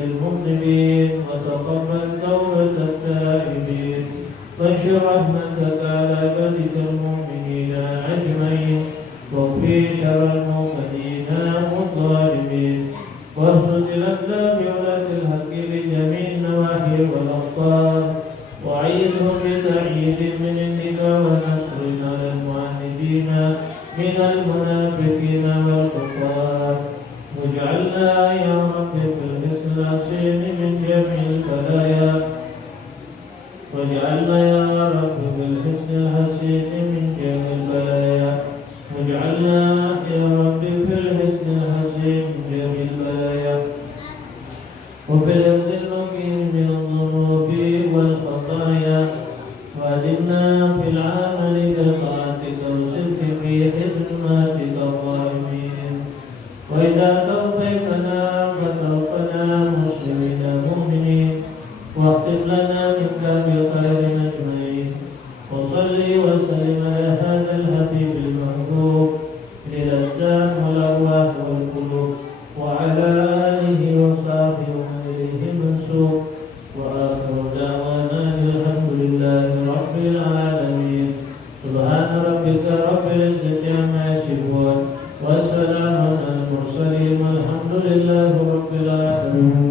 للمذنبين وتقبل توبة التائبين وانشر رحمتك على عبادك المؤمنين أجمعين واكفي شر المعتدين والظالمين وارصد الأقدام ولاة الحق لجميع النواحي والأقطار وعيذهم بتأييد من عندك ونصر على المعاندين من المنافقين والكفار واجعلنا يا رب في الحسن الحسين من جميع البلايا واجعلنا يا رب في الحسن الحسين من جميع البلايا واجعلنا يا رب في الحسن الحسين من جميع البلايا وفي الحفظ المقيم من الذنوب والخطايا وأدمنا في العمل بطاعتك وصدق في خدمتك الظالمين وإذا توفيتنا فتوفنا مسلمين مؤمنين واختم لنا منك بخير أجمعين وصل وسلم على هذا الحبيب المحبوب للأجسام والأرواح والقلوب وعلى آله وصحبه ومن إليه منسوب وآخر دعوانا الحمد لله رب العالمين سبحان ربك رب العزة عما يصفون وسلام على المرسلين والحمد لله رب العالمين.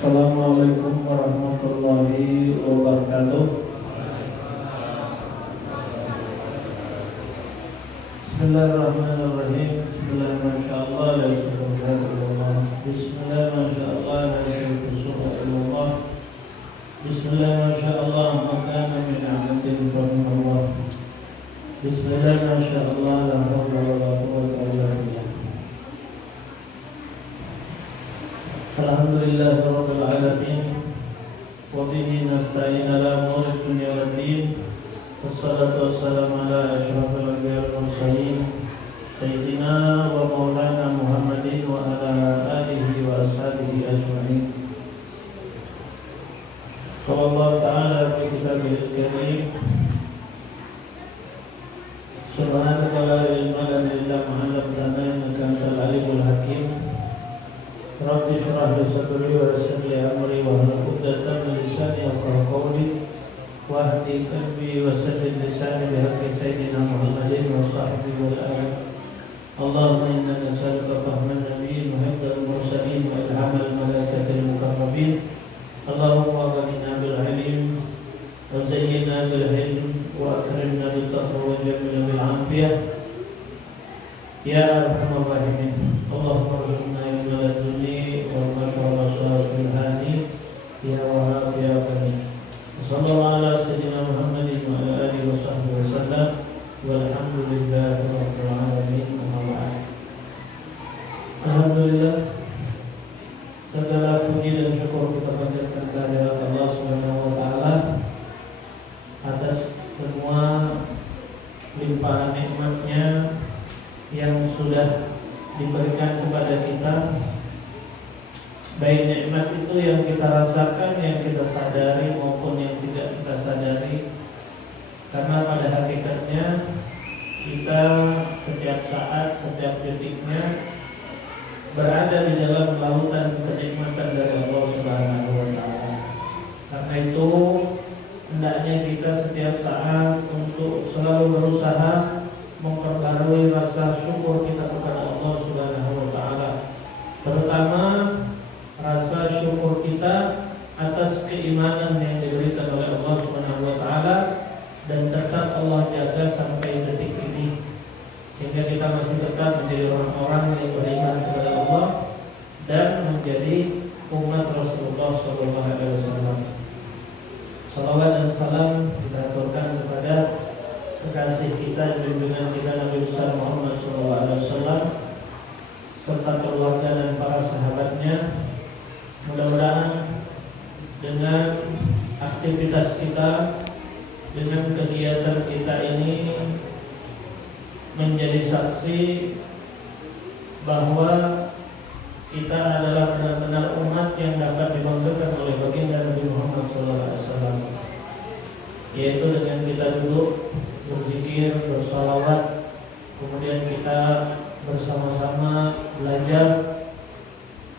Assalamualaikum warahmatullahi wabarakatuh. Bismillahirrahmanirrahim. Bismillahirrahmanirrahim. Bismillahirrahmanirrahim. Bismillahirrahmanirrahim. Makana min amatin Allah. Bismillahirrahmanirrahim. La hawla wa la quwwata illa billah. Alhamdulillah rabbil alamin wa bihi nasta'in ala umuri dunya wad din wassalatu wassalamu ala asyrafil anbiya'i wal mursalin sayyidina wa maulana Muhammadin wa ala alihi wa ashabihi ajma'in. Qala Allah ta'ala fi kitabihil karim subhanaka la ilma lana illa ma 'allamtana innaka antal alimul hakim. Rabbi shrah li sadri wa yassir li amri wahlul 'uqdatam min lisani yafqahu qawli wahdi qalbi wa saddid lisani bihaqqi sayyidina Muhammadin wa sahbihi wal ali. Allahumma inna nas'aluka fahman nabiyyin wa hifdzal mursalin wa ilhamal malaikatil muqarrabin. Allahumma ghanina bil ilm wa zayyinna bil hilm wa akrimna bil taqwa wa jamilna bil 'afiyah. Ya arhamar rahimin. Allahumma rzuqna ilma ladunni wa masyarakat fil hadi ya wahhab ya karim. Sallallahu ala sayyidina Muhammadin wa ala alihi wa sahbihi wa sallam walhamdulillahi rabbil alamin. Alhamdulillah, segala puji dan syukur kita panjatkan kehadirat Allah Subhanahu wa taala atas semua limpahan nikmat-Nya yang sudah diberikan kepada kita, baik nikmat itu yang kita rasakan, yang kita sadari maupun yang tidak kita sadari. Karena pada hakikatnya kita setiap saat, setiap detiknya berada di dalam lautan kenikmatan dari Allah Subhanahu wa taala. Karena itu hendaknya kita setiap saat untuk selalu berusaha memperbarui rasa syukur kita kepada Allah Subhanahu wa taala. Terutama rasa syukur kita atas keimanan yang diberikan oleh Allah Subhanahu wa taala dan tetap Allah jaga sampai detik ini, sehingga kita masih tetap menjadi orang-orang yang beriman kepada Allah dan menjadi umat Rasulullah sallallahu alaihi wasallam. Salawat dan salam kita aturkan kepada kekasih kita, junjungan kita Nabi besar Muhammad sallallahu alaihi wasallam serta keluarga dan para sahabatnya. Mudah-mudahan dengan aktivitas kita, dengan kegiatan kita ini menjadi saksi bahwa kita adalah benar-benar umat yang dapat dibanggakan oleh baginda Nabi Muhammad SAW, yaitu dengan kita duduk berzikir, bersalawat, kemudian kita bersama-sama belajar.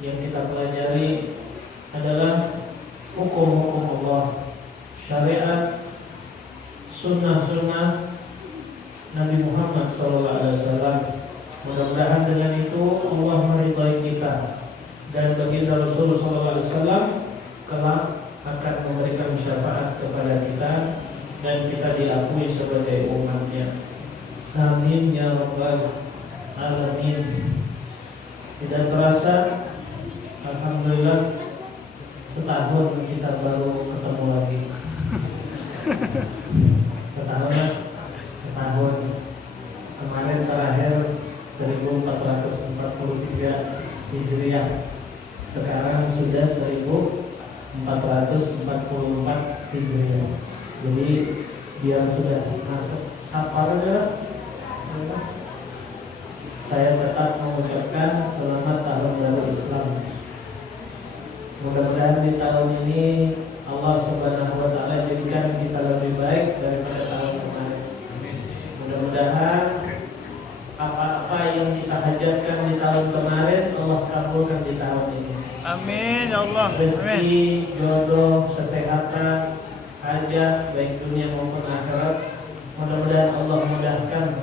Yang kita pelajari adalah hukum-hukum Allah, syariat, sunnah-sunnah Nabi Muhammad SAW. Mudah-mudahan dengan itu Allah meridai kita dan baginda Rasulullah SAW kelak akan memberikan syafaat kepada kita dan kita diakui sebagai umatnya. Amin ya rabbal alamin. Tidak terasa, alhamdulillah, setahun kita baru ketemu lagi. Setahun. Kemarin terakhir 1443 Hijriah. Sekarang sudah 1444 Hijriah. Jadi dia sudah masuk safar ya. Saya tetap mengucapkan selamat tahun baru Islam. Mudah-mudahan di tahun ini Allah Subhanahu wa taala jadikan kita lebih baik daripada tahun kemarin. Mudah-mudahan apa-apa yang kita hajatkan di tahun kemarin Allah kabulkan di tahun ini. Amin ya Allah. Rezeki, jodoh, kesehatan, hajat baik dunia maupun akhirat, mudah-mudahan Allah mudahkan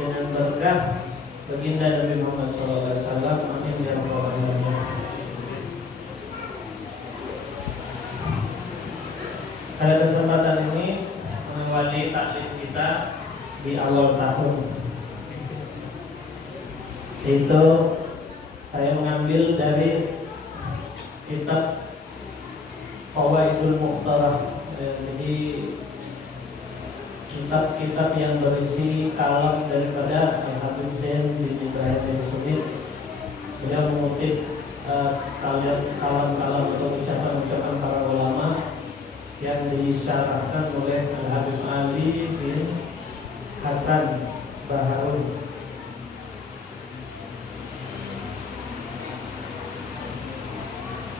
dengan berkah baginda Nabi Muhammad SAW. Amin ya rabbal alamin. Pada kesempatan ini mengawali taklim kita di awal tahun, itu saya mengambil dari kitab Fawaidul Mukhtarah. Jadi kitab-kitab yang berisi kalam daripada Al-Habib Zain bin Ibrahim bin Sudid. Beliau mengutip kalam-kalam atau ucapan-ucapan para ulama yang disyarahkan oleh Al-Habib Ali bin Hasan Baharun.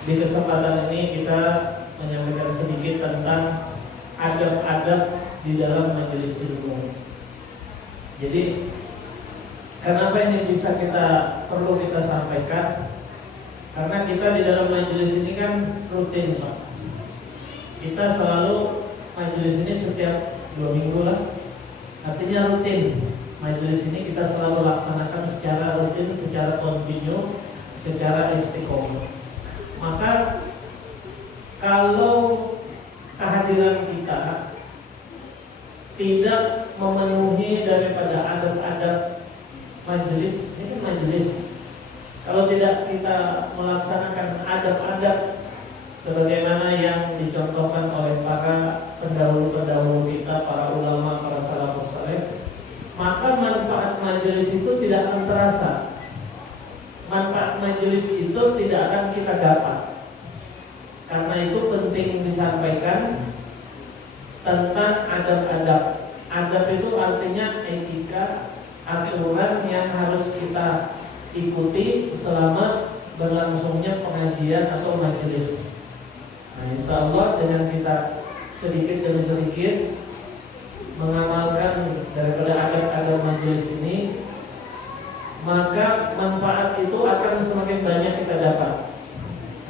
Di kesempatan ini kita menyampaikan sedikit tentang adab-adab di dalam majelis ilmu. Jadi kenapa ini bisa perlu kita sampaikan? Karena kita di dalam majelis ini kan rutin, Pak. Kita selalu majelis ini setiap 2 minggu lah. Artinya rutin. Majelis ini kita selalu laksanakan secara rutin, secara kontinu, secara istiqomah. Maka kalau kehadiran kita tidak memenuhi daripada adab-adab majelis, ini majelis. Kalau tidak kita melaksanakan adab-adab sebagaimana yang dicontohkan oleh para pendahulu-pendahulu kita, para ulama, para salafus saleh, maka manfaat majelis itu tidak akan terasa. Manfaat majelis itu tidak akan kita dapat. Karena itu penting disampaikan tentang adab-adab. Adab itu artinya etika, aturan yang harus kita ikuti selama berlangsungnya pengajian atau majelis. Nah, insya Allah dengan kita sedikit demi sedikit mengamalkan daripada adab-adab majelis ini, maka manfaat itu akan semakin banyak kita dapat.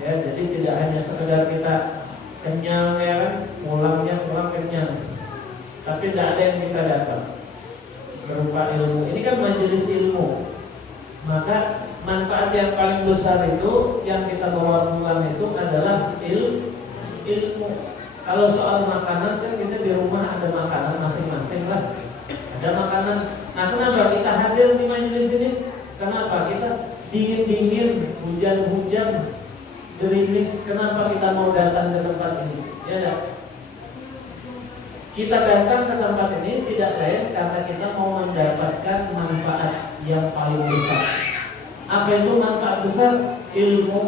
Ya, jadi tidak hanya sekedar kita kenyang ya kan, pulangnya pulang kenyang, tapi tidak ada yang kita dapat berupa ilmu. Ini kan majelis ilmu. Maka manfaat yang paling besar itu yang kita bawa pulang itu adalah ilmu. Kalau soal makanan kan kita di rumah ada makanan masing-masing lah. Ada makanan. Nah, kenapa kita hadir di majelis ini? Kenapa kita dingin-dingin, hujan-hujan, gerimis? Kenapa kita mau datang ke tempat ini? Ya enggak? Kita datang ke tempat ini tidak lain karena kita mau mendapatkan manfaat yang paling besar. Apa itu manfaat besar? Ilmu.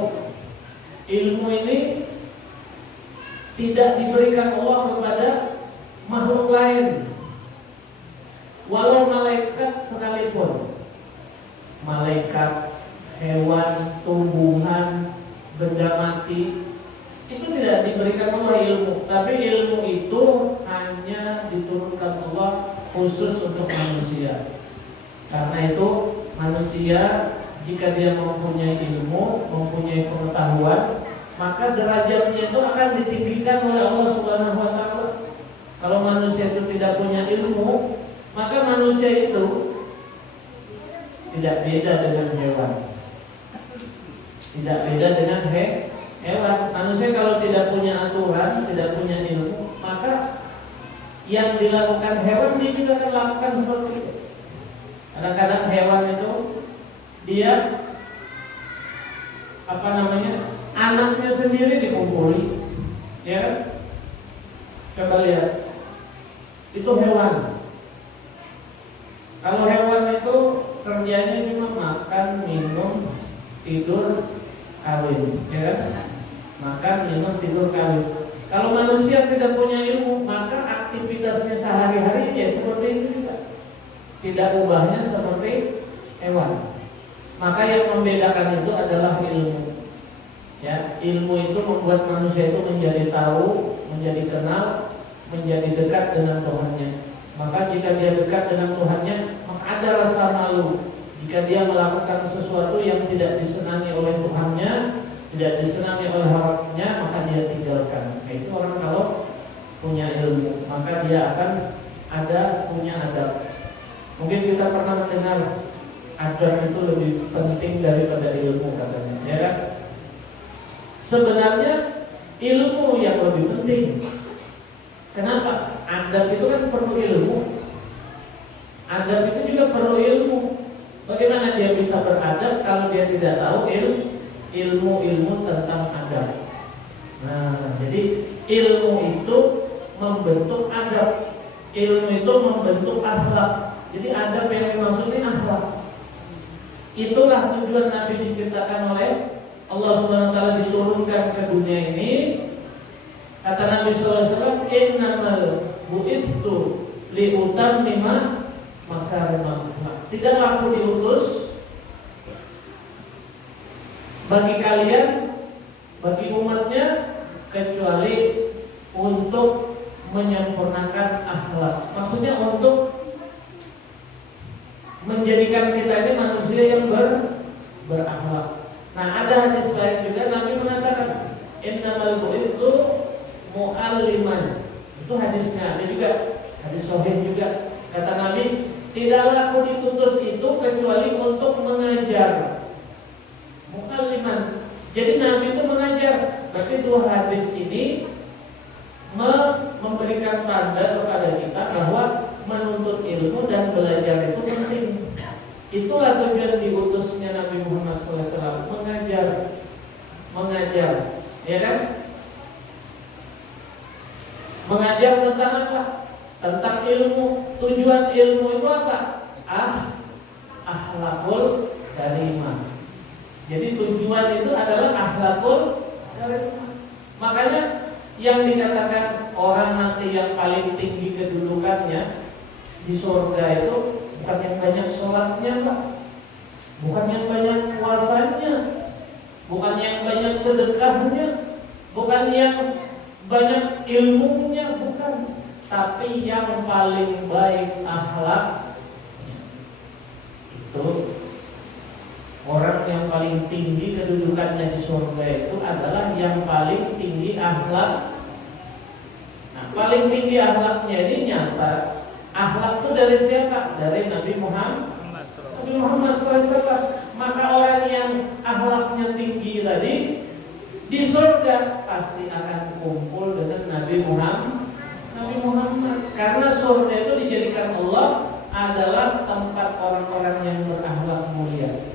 Ilmu ini tidak diberikan Allah kepada makhluk lain, walau malaikat sekalipun. Malaikat, hewan, tumbuhan, benda mati itu tidak diberikan Allah ilmu, tapi ilmu itu hanya diturunkan Allah khusus untuk manusia. Karena itu manusia jika dia mempunyai ilmu, mempunyai pengetahuan, maka derajatnya itu akan ditinggikan oleh Allah Subhanahu wa taala. Kalau manusia itu tidak punya ilmu, maka manusia itu tidak beda dengan hewan. Tidak beda dengan hewan. Manusia kalau tidak punya aturan, tidak punya ilmu, maka yang dilakukan hewan dia juga akan lakukan seperti itu. Kadang-kadang hewan itu dia anaknya sendiri dikumpuli, ya. Coba lihat, itu hewan. Kalau hewan itu kerjanya cuma makan, minum, tidur, kawin, ya. Makan, minum, tidur, kawin. Kalau manusia tidak punya ilmu, maka aktivitasnya sehari-hari ya seperti itu juga. Tidak ubahnya seperti hewan. Maka yang membedakan itu adalah ilmu. Ya, ilmu itu membuat manusia itu menjadi tahu, menjadi kenal, menjadi dekat dengan Tuhannya. Maka jika dia dekat dengan Tuhannya, maka ada rasa malu. Jika dia melakukan sesuatu yang tidak disenangi oleh Tuhannya, tidak disenangi oleh hambanya, maka dia tinggalkan. Itu orang kalau punya ilmu, maka dia akan punya adab. Mungkin kita pernah mendengar adab itu lebih penting daripada ilmu katanya, ya kan? Sebenarnya ilmu yang lebih penting. Kenapa? Adab itu kan perlu ilmu. Adab itu juga perlu ilmu. Bagaimana dia bisa beradab kalau dia tidak tahu ilmu tentang adab? Nah, jadi ilmu itu membentuk adab. Ilmu itu membentuk akhlak. Jadi adab yang dimaksud ini akhlak. Itulah tujuan Nabi diciptakan oleh Allah Subhanahu wa taala, diturunkan ke dunia ini. Kata Nabi sallallahu alaihi wasallam, "Innamal bu'itsu liutammima makarimah." Tidaklah aku diutus bagi kalian, bagi umatnya, kecuali untuk menyempurnakan akhlak. Maksudnya untuk menjadikan kita ini manusia yang berakhlak. Nah, ada hadis lain juga Nabi mengatakan, "Innamal bu'itsu mu'alliman." Itu hadisnya, ada juga hadis sahih juga. Kata Nabi, tidaklah aku ditutus itu kecuali untuk mengajar. Mu'alliman. Jadi Nabi itu mengajar. Berarti dua hadis ini memberikan tanda kepada kita bahwa menuntut ilmu dan belajar itu penting. Itulah tujuan diutusnya Nabi Muhammad SAW, mengajar, ya kan? Mengajar tentang apa? Tentang ilmu. Tujuan ilmu itu apa? Akhlakul karimah. Jadi tujuan itu adalah akhlakul karimah. Makanya yang dikatakan orang nanti yang paling tinggi kedudukannya di surga itu bukan yang banyak sholatnya, Pak, bukan yang banyak puasanya, bukan yang banyak sedekahnya, bukan yang banyak ilmunya, bukan, tapi yang paling baik akhlak. Itu orang yang paling tinggi kedudukannya di surga itu adalah yang paling tinggi akhlak. Nah, paling tinggi akhlaknya ini nyata. Akhlak itu dari siapa? Dari Nabi Muhammad SAW. Maka orang yang akhlaknya tinggi tadi di surga pasti akan kumpul dengan Nabi Muhammad. Karena surga itu dijadikan Allah adalah tempat orang-orang yang berakhlak mulia.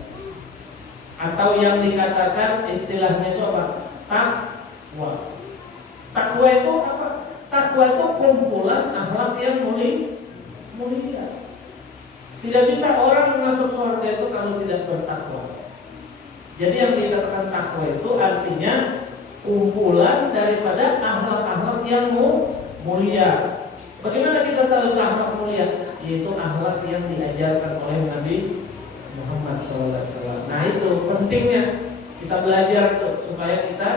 Atau yang dikatakan istilahnya itu apa? Takwa. Takwa itu apa? Takwa itu kumpulan akhlak yang mulia. Tidak bisa orang masuk surga itu kalau tidak bertakwa. Jadi yang dikatakan takwa itu artinya kumpulan daripada akhlak-akhlak yang mulia. Bagaimana kita tahu akhlak mulia? Yaitu akhlak yang diajarkan oleh Nabi Muhammad SAW. Nah itu pentingnya kita belajar tuh supaya kita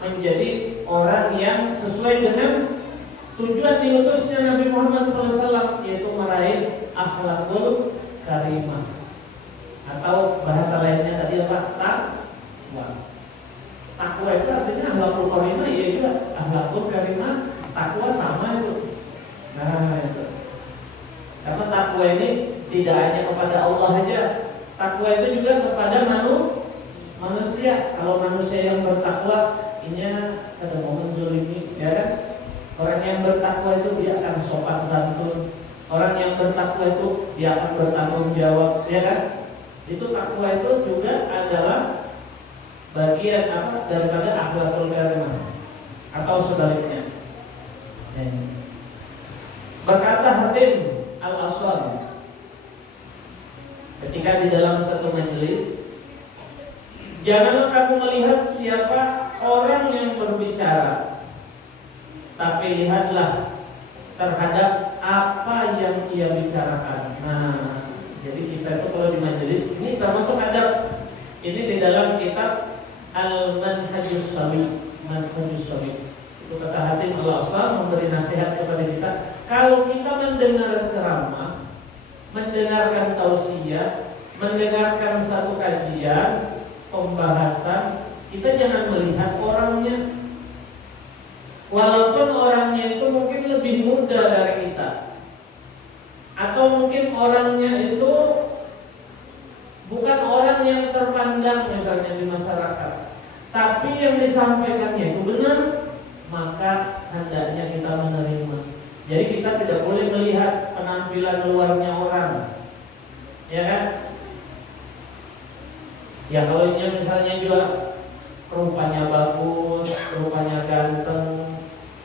menjadi orang yang sesuai dengan tujuan diutusnya Nabi Muhammad SAW, yaitu meraih akhlakul karimah, atau bahasa lainnya tadi apa? Takwa. Takwa itu artinya akhlakul karimah, yaitu akhlakul karimah. Takwa sama itu. Nah itu. Karena takwa ini tidak hanya kepada Allah saja. Takwa itu juga kepada manusia. Kalau manusia yang bertakwa, ini ada momen zulimi, ya kan? Orang yang bertakwa itu dia akan sopan santun. Orang yang bertakwa itu dia akan bertanggung jawab, ya kan? Itu takwa itu juga adalah bagian daripada akhlakul karimah atau sebaliknya. Berkata Hatim Al-Aswad ketika di dalam satu majelis, janganlah kamu melihat siapa orang yang berbicara, tapi lihatlah terhadap apa yang ia bicarakan. Nah, jadi kita itu kalau di majelis ini termasuk adab. Ini di dalam kitab Al-Manhajus Shawi. Itu kata Hatim Al-Aswad memberi nasihat kepada kita. Kalau kita mendengar ceramah, mendengarkan tausiah, mendengarkan satu kajian, pembahasan, kita jangan melihat orangnya. Walaupun orangnya itu mungkin lebih muda dari kita, atau mungkin orangnya itu bukan orang yang terpandang misalnya di masyarakat, tapi yang disampaikannya itu benar, maka hendaknya kita menerima. Jadi kita tidak boleh melihat penampilan luarnya orang, ya kan? Ya kalau ini misalnya juga rupanya bagus, rupanya ganteng,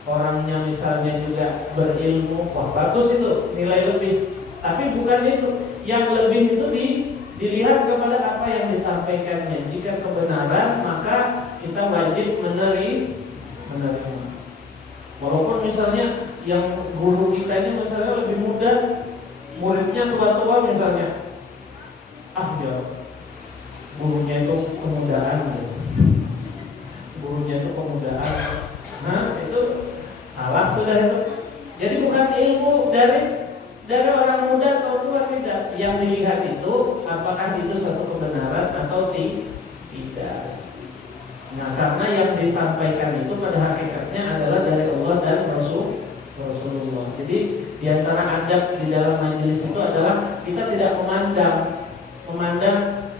orangnya misalnya juga berilmu, wah bagus itu, nilai lebih. Tapi bukan itu. Yang lebih itu dilihat kepada apa yang disampaikannya. Jika kebenaran, maka kita wajib menerima. Walaupun misalnya yang guru kita ini misalnya lebih muda, muridnya tua-tua misalnya, ya gurunya itu kemudaan, nah itu salah sudah itu. Jadi bukan ilmu dari orang muda atau tua, tidak. Yang dilihat itu apakah itu suatu kebenaran atau tidak. Nah karena yang disampaikan itu pada hakikatnya adalah dari Allah dan Rasulullah. Jadi diantara adab di dalam majelis itu adalah kita tidak memandang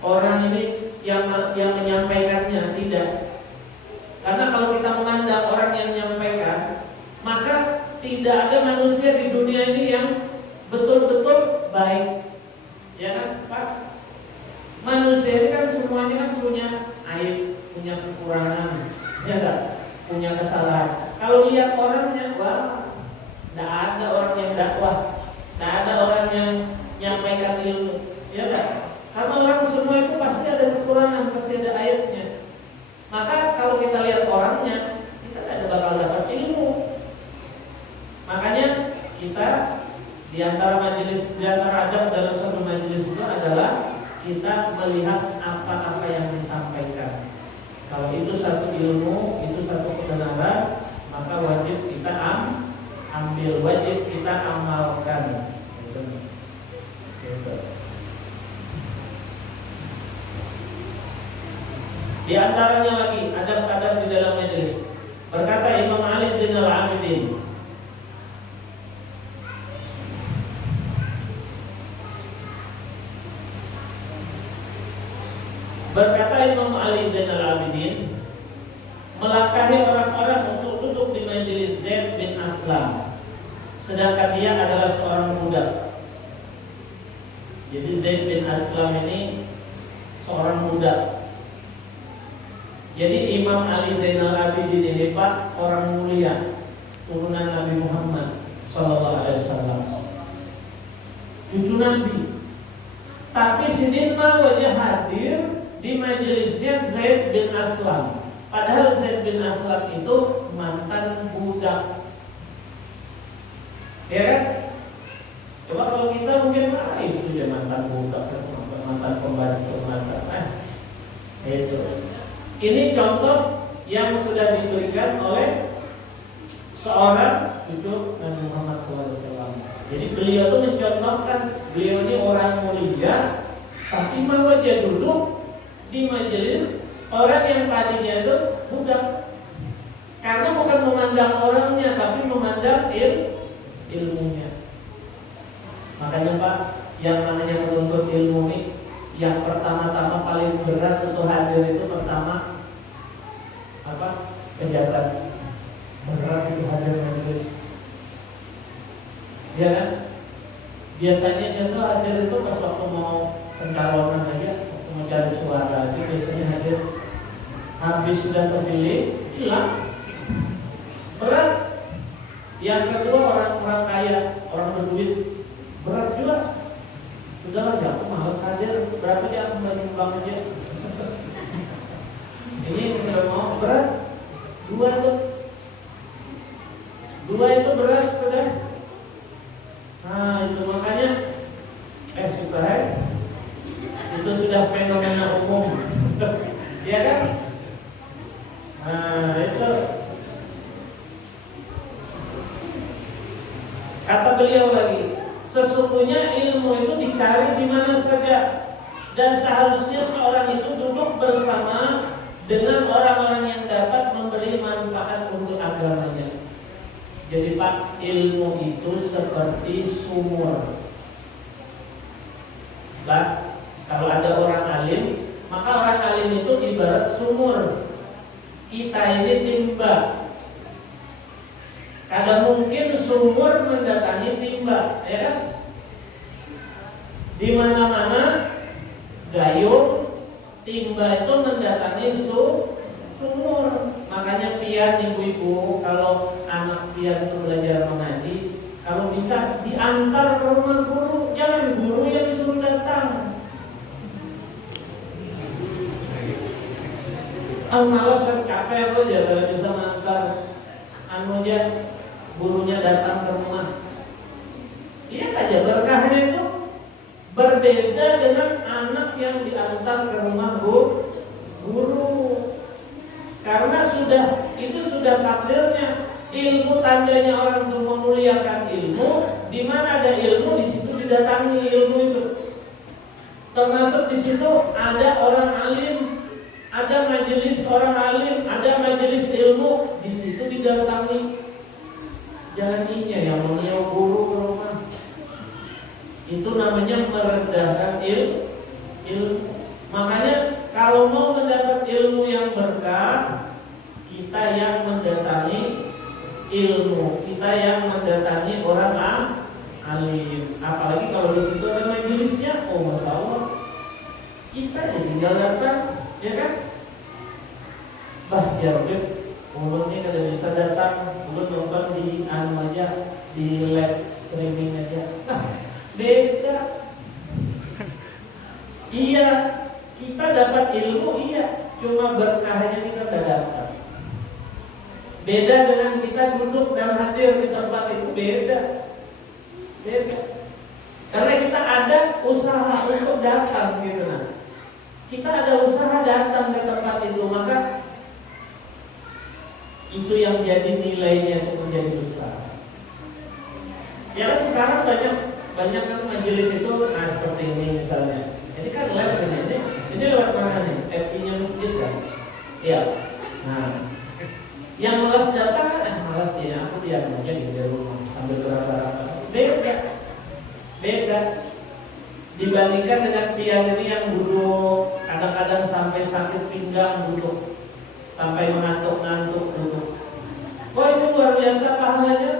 orang ini yang menyampaikannya, tidak. Karena kalau kita memandang orang yang menyampaikan, maka tidak ada manusia di dunia ini yang betul-betul baik, ya kan Pak? Manusia ini kan semuanya kan punya aib, punya kekurangan, ya kan? Punya kesalahan. Kalau lihat orangnya, wah, tidak ada orang yang dakwah, tidak ada orang yang menyampaikan ilmu, ya kan? Karena orang semua itu pasti ada kekurangan, pasti ada aibnya. Maka kalau kita lihat orangnya, kita tidak bakal dapat ilmu. Makanya kita di antara adab dalam satu majelis itu adalah kita melihat apa-apa yang disampaikan. Kalau itu satu ilmu, itu satu kebenaran, maka wajib kita ambil, wajib kita amalkan. Gitu. Di antaranya lagi adab-adab di dalam majelis. Berkata Imam Ali Zainal Abidin, melangkahi orang-orang untuk duduk di majelis Zaid bin Aslam, sedangkan dia adalah seorang budak. Jadi Zaid bin Aslam ini seorang budak. Jadi Imam Ali Zainal Abidin ini Pak orang mulia, turunan Nabi Muhammad Sallallahu Alaihi Wasallam, cucu Nabi. Tapi Sidin mau dia hadir di majelisnya Zaid bin Aslam. Padahal Zaid bin Aslam itu mantan budak. Ya kan? Coba kalau kita mungkin itu dia mantan budak, mantan pembantu, mantan. Itu. Ini contoh yang sudah diberikan oleh seorang cucu Nabi Muhammad SAW. Jadi beliau itu mencontohkan, beliau ini orang mulia, tapi mau dia duduk di majelis orang yang tadinya itu budak. Karena bukan memandang orangnya, tapi memandang ilmunya. Makanya Pak, yang namanya menuntut ilmu ini, yang pertama-tama paling berat untuk hadir itu pertama apa? Pejabat. Berat itu hadir majelis. Ya kan? Biasanya dia tuh hadir itu pas waktu mau pencalonan aja, waktu mau cari suara aja biasanya hadir. Habis sudah terpilih, hilang. Berat. Yang kedua orang-orang kaya, orang berduit, berat juga. Sudahlah, aku malas hadir. Berapa dia aku bagi uang aja. Ini sudah mau berat. Dua itu berat sudah. Nah itu makanya itu sudah fenomena umum. Ya kan? Nah itu kata beliau lagi, sesungguhnya ilmu itu dicari di mana saja, dan seharusnya seorang itu duduk bersama dengan orang-orang yang dapat memberi manfaat untuk agamanya. Jadi Pak, ilmu itu seperti sumur. Pak, kalau ada orang alim, maka orang alim itu ibarat sumur. Kita ini timba. Kadang mungkin sumur mendatangi timba, ya kan? Di mana-mana gayung, timba itu mendatangi sumur. Makanya pian ibu-ibu kalau anak pian itu belajar mengaji, kalau bisa diantar ke rumah guru, jangan guru yang disuruh datang. Malas capek aja kalau bisa mengantar aja gurunya datang ke rumah. Iya aja berkahnya itu berbeda dengan anak yang diantar ke rumah guru. Karena itu sudah takdirnya. Ilmu tandanya orang itu memuliakan ilmu. Di mana ada ilmu, di situ didatangi ilmu itu. Termasuk di situ ada orang alim, ada majelis orang alim, ada majelis ilmu, di situ didatangi. Jangan ingin yang mulia guru ke rumah. Itu namanya merendahkan ilmu. Makanya kalau mau mendapat ilmu yang berkah, kita yang mendatangi ilmu, kita yang mendatangi orang alim. Apalagi kalau di situ ada majelisnya, oh masya Allah, kita ya tinggal datang, ya kan? Bah jawab, ulunnya kada bisa datang, ulun nonton di aja, di live streaming aja. Nah, beda. Iya, kita dapat ilmu, iya, cuma berkahnya kita tidak dapat. Beda dengan kita duduk dan hadir di tempat itu, beda. Karena kita ada usaha untuk datang gitu nah. Kita ada usaha datang ke tempat itu, maka itu yang jadi nilainya itu menjadi besar. Ya kan sekarang banyak kan majelis itu seperti ini misalnya. Ini kan live ini lewat mana nih? FB-nya masjid kan? Iya. Nah, yang malas datang kan malas dia, aku diam aja di rumah sambil berapa-apa. Beda. Dibandingkan dengan pian ini yang duduk, kadang-kadang sampai sakit pinggang duduk. sampai mengantuk-ngantuk duduk. Wah, itu luar biasa pahalanya.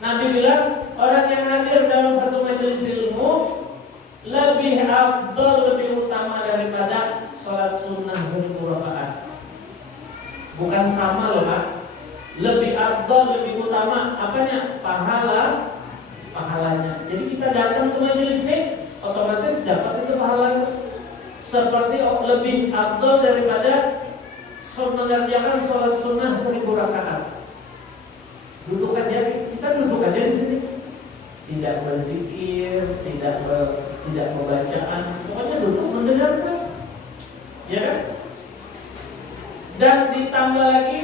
Nabi bilang orang yang hadir dalam satu majelis ilmu lebih afdal, lebih utama daripada sholat sunnah 1000 rakaat. Bukan sama loh Pak. Lebih afdal, lebih utama. Apanya? Pahalanya. Jadi kita datang ke majelis ini otomatis dapat itu pahalanya. Seperti lebih afdal daripada mengerjakan sholat sunnah 1000 rakaat. Duduk aja, kita duduk aja di sini. Tidak berzikir, tidak membacaan, pokoknya duduk mendengarkan. Ya kan? Dan ditambah lagi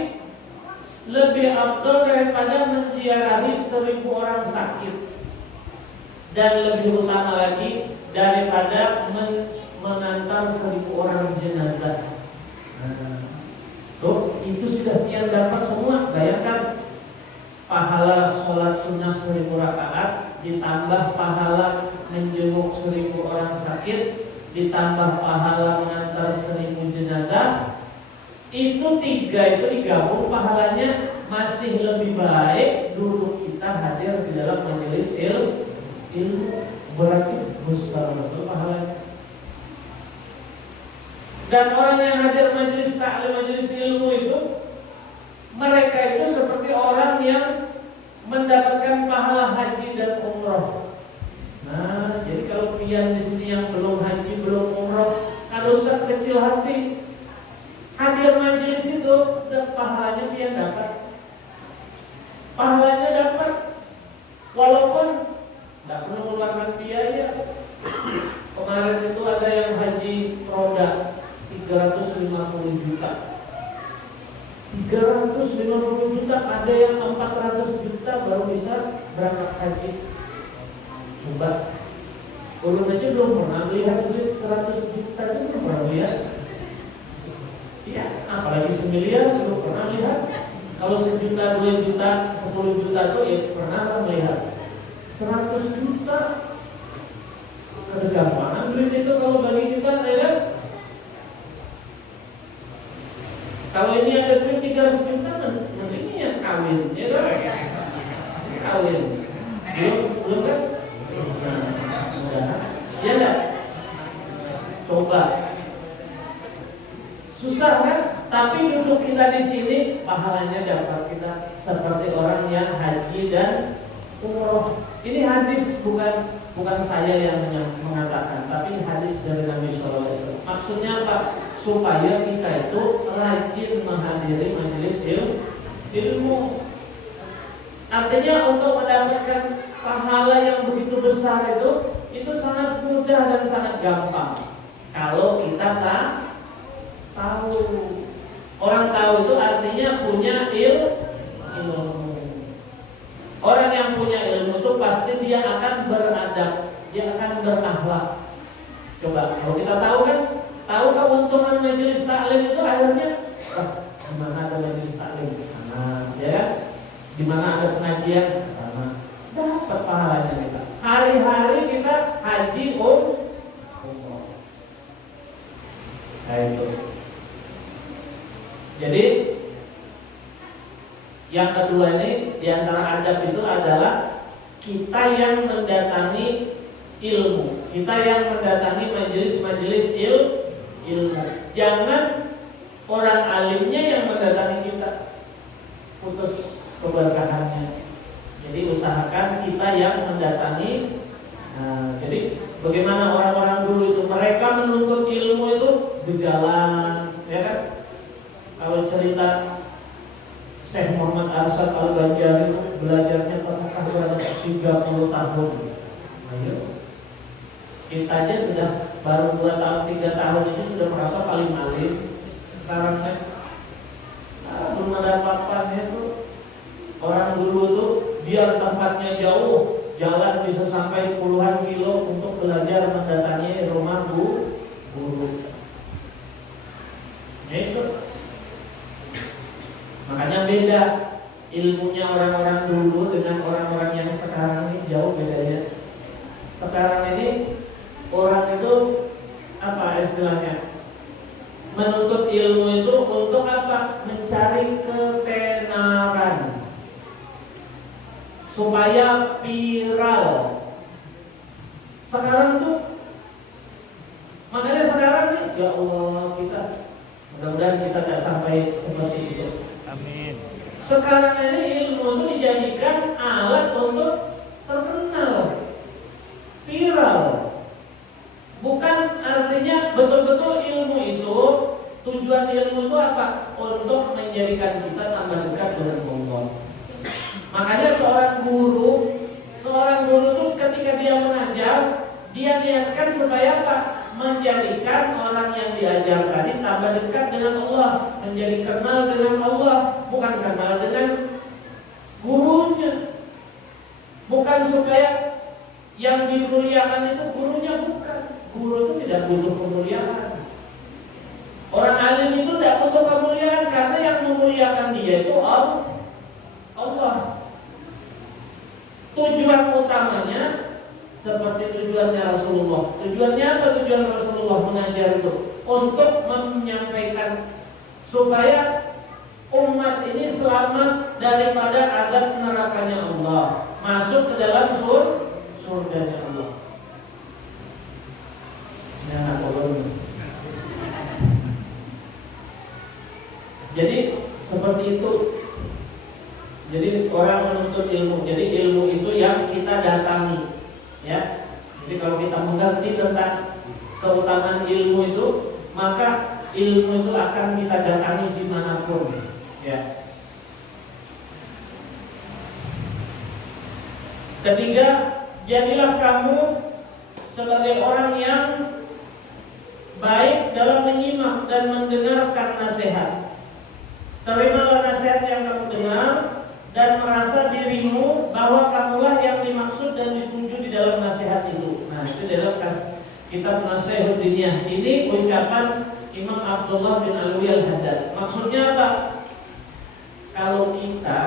lebih afdal daripada menziarahi 1000 orang sakit. Dan lebih utama lagi daripada mengantar 1000 orang jenazah. Tuh, itu sudah dia dapat semua. Bayangkan pahala sholat sunnah 1000 rakaat ditambah pahala menjenguk 1000 orang sakit, ditambah pahala mengantar 1000 jenazah. Itu tiga itu digabung pahalanya masih lebih baik duduk kita hadir di dalam majelis ilmu. Berarti besar betul pahalanya. Dan orang yang hadir majelis ta'lim, majelis ilmu itu, mereka itu seperti orang yang mendapatkan pahala haji dan umroh. Nah, jadi kalau pian di sini yang belum haji, belum umroh, kalau usah kecil hati, hadir majelis itu, dan pahalanya pian dapat. Pahalanya dapat, walaupun tidak perlu mengeluarkan biaya. Kemarin itu ada yang haji roda 350 juta. 350 juta, ada yang 400 juta baru bisa berangkat haji. Coba, ulun aja belum pernah lihat duit 100 juta itu belum pernah lihat. Ya, apalagi 1 miliar belum pernah lihat. Kalau 1 juta, 2 juta, 10 juta tuh ya pernah melihat. 100 juta, ada gampangan duit itu kalau bagi kita, ya kan? Kalau ini ada duit 300 juta, ini yang kawin, ya kan? Kawin, belum kan? Ya enggak? Coba, susah kan? Tapi duduk kita di sini, pahalanya dapat kita seperti orang yang haji dan umroh. Ini hadis bukan saya yang mengatakan, tapi hadis dari Nabi SAW. Maksudnya apa? Supaya kita itu rajin menghadiri majelis ilmu. Artinya untuk mendapatkan pahala yang begitu besar itu sangat mudah dan sangat gampang. Kalau kita tahu, orang tahu itu artinya punya ilmu. Orang yang punya ilmu itu pasti dia akan beradab, dia akan berakhlak. Coba, kalau kita tahu kan, tahu keuntungan majelis taklim itu akhirnya, di mana ada majelis taklim sana, ya kan? Di mana ada pengajian sana, dapat pahalanya kita. Hari-hari kita haji umroh. Nah itu. Jadi yang kedua ini diantara adab itu adalah kita yang mendatangi ilmu, kita yang mendatangi majelis-majelis ilmu. Jangan orang alimnya yang mendatangi kita, putus keberkahannya. Jadi usahakan kita yang mendatangi. Nah, jadi bagaimana orang-orang dulu itu mereka menuntut ilmu itu di jalan, ya kan? Kalau cerita Syekh Muhammad Arsyad Al-Banjari itu belajarnya apakah berada 30 tahun. Ayo, kita aja sudah baru 2 tahun, 3 tahun ini sudah merasa paling alim. Sekarang kan belum ada apa-apanya tuh. Orang dulu tuh biar tempatnya jauh, jalan bisa sampai puluhan kilo untuk belajar mendatangi rumah guru. Ya itu. Makanya beda ilmunya orang-orang dulu dengan orang-orang yang sekarang ini jauh bedanya. Sekarang ini orang itu apa istilahnya? menuntut ilmu itu untuk apa? Mencari ketenaran supaya viral. Sekarang tuh, makanya sekarang nih, ya Allah, kita mudah-mudahan kita tidak sampai seperti itu. Amin. Sekarang ini ilmu itu dijadikan alat untuk terkenal, viral. Bukan artinya betul-betul ilmu itu, tujuan ilmu itu apa? Untuk menjadikan kita tambah dekat dengan Allah. Makanya seorang guru itu ketika dia mengajar, dia niatkan supaya apa? Menjadikan orang yang diajar tadi tambah dekat dengan Allah, menjadi kenal dengan Allah, bukan kenal dengan gurunya. Bukan supaya yang dimuliakan itu gurunya, bukan. Guru itu tidak butuh kemuliaan. Orang alim itu tidak butuh kemuliaan, karena yang memuliakan dia itu Allah. Tujuan utamanya seperti tujuannya Rasulullah. Tujuannya apa? Tujuan Rasulullah mengajar itu untuk menyampaikan supaya umat ini selamat daripada azab nerakanya Allah, masuk ke dalam surganya Allah. Jadi seperti itu. Jadi orang menuntut ilmu. Jadi ilmu itu yang kita datangi, ya. Jadi kalau kita mengerti tentang keutamaan ilmu itu, maka ilmu itu akan kita datangi dimanapun, ya. Ketiga, jadilah kamu sebagai orang yang baik dalam menyimak dan mendengarkan nasihat. Terimalah nasihat yang kamu dengar dan merasa dirimu bahwa kamulah yang dimaksud dan dituju di dalam nasihat itu. Nah, itu dalam kitab Nasihat Diniyah. Ini ucapan Imam Abdullah bin Alwi Al-Haddad. Maksudnya apa? Kalau kita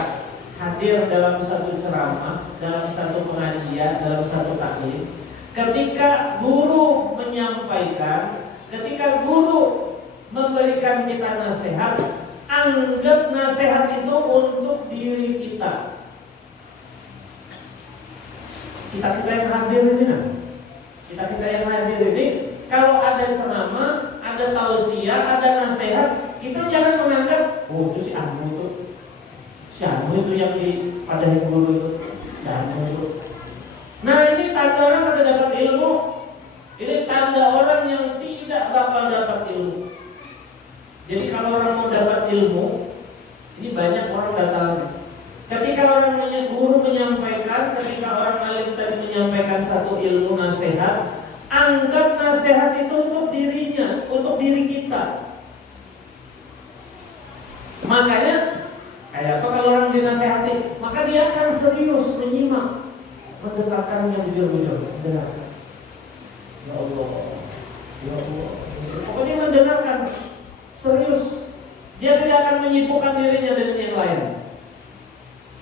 hadir dalam satu ceramah, dalam satu pengajian, dalam satu taklim, ketika guru menyampaikan, ketika guru memberikan kita nasihat, anggap nasihat itu untuk diri kita. Kita yang hadir ini, kita yang hadir ini, kalau ada ceramah, ada tausiah, ada nasihat, kita jangan menganggap, oh itu si Anu itu yang dipadahi guru itu, si Anu itu. Nah, ini tanda orang kata dapat ilmu. Ini tanda orang yang tidak bakal dapat ilmu. Jadi kalau orang mau dapat ilmu, ini banyak orang datang. Ketika orang guru menyampaikan, ketika orang alim tadi menyampaikan satu ilmu nasihat, anggap nasihat itu untuk dirinya, untuk diri kita. Makanya kayak apa kalau orang dinasehati, maka dia akan serius menyimak, mendengarkannya jujur-jujur. Dengarkan. Ya Allah, ya Allah. Pokoknya mendengarkan. Serius, dia tidak akan menyibukkan dirinya dengan yang lain.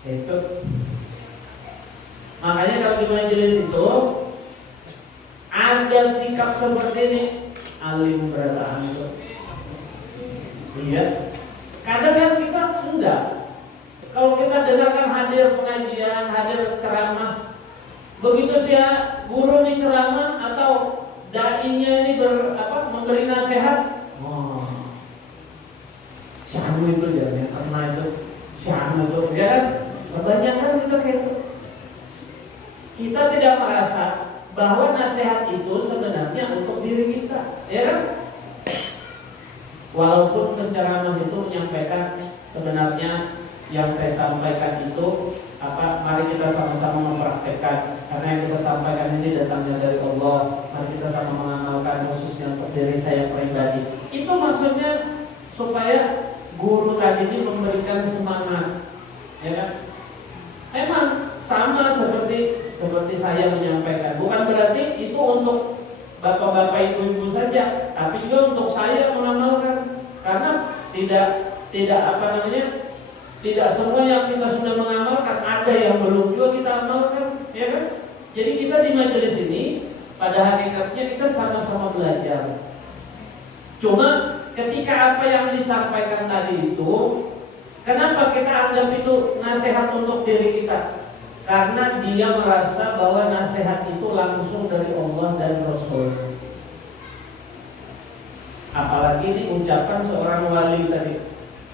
Itu. Makanya kalau di majelis itu ada sikap seperti ini, alim berataan itu. Iya. Kadang kan kita enggak. Kalau kita dengarkan hadir pengajian, hadir ceramah, begitu guru ini ceramah atau dai-nya ini memberi nasihat, si Anu itu ya, yang pernah itu, si Anu itu, ya kan? Kebanyakan kita kayak itu. Kita tidak merasa bahwa nasihat itu sebenarnya untuk diri kita, ya kan? Walaupun penceramah itu menyampaikan sebenarnya yang saya sampaikan itu mari kita sama-sama mempraktekkan, karena yang kita sampaikan ini datangnya dari Allah. Mari kita sama mengamalkan, khususnya untuk diri saya pribadi. Itu maksudnya supaya guru tadi ini memberikan semangat, ya kan? Memang sama seperti saya menyampaikan. Bukan berarti itu untuk bapak-bapak ibu-ibu saja, tapi juga untuk saya mengamalkan. Karena tidak semua yang kita sudah mengamalkan, ada yang belum juga kita amalkan, ya kan? Jadi kita di majelis ini pada hakikatnya kita sama-sama belajar. Cuma ketika apa yang disampaikan tadi itu, kenapa kita anggap itu nasihat untuk diri kita? Karena dia merasa bahwa nasihat itu langsung dari Allah dan Rasul. Apalagi ini ucapan seorang wali tadi,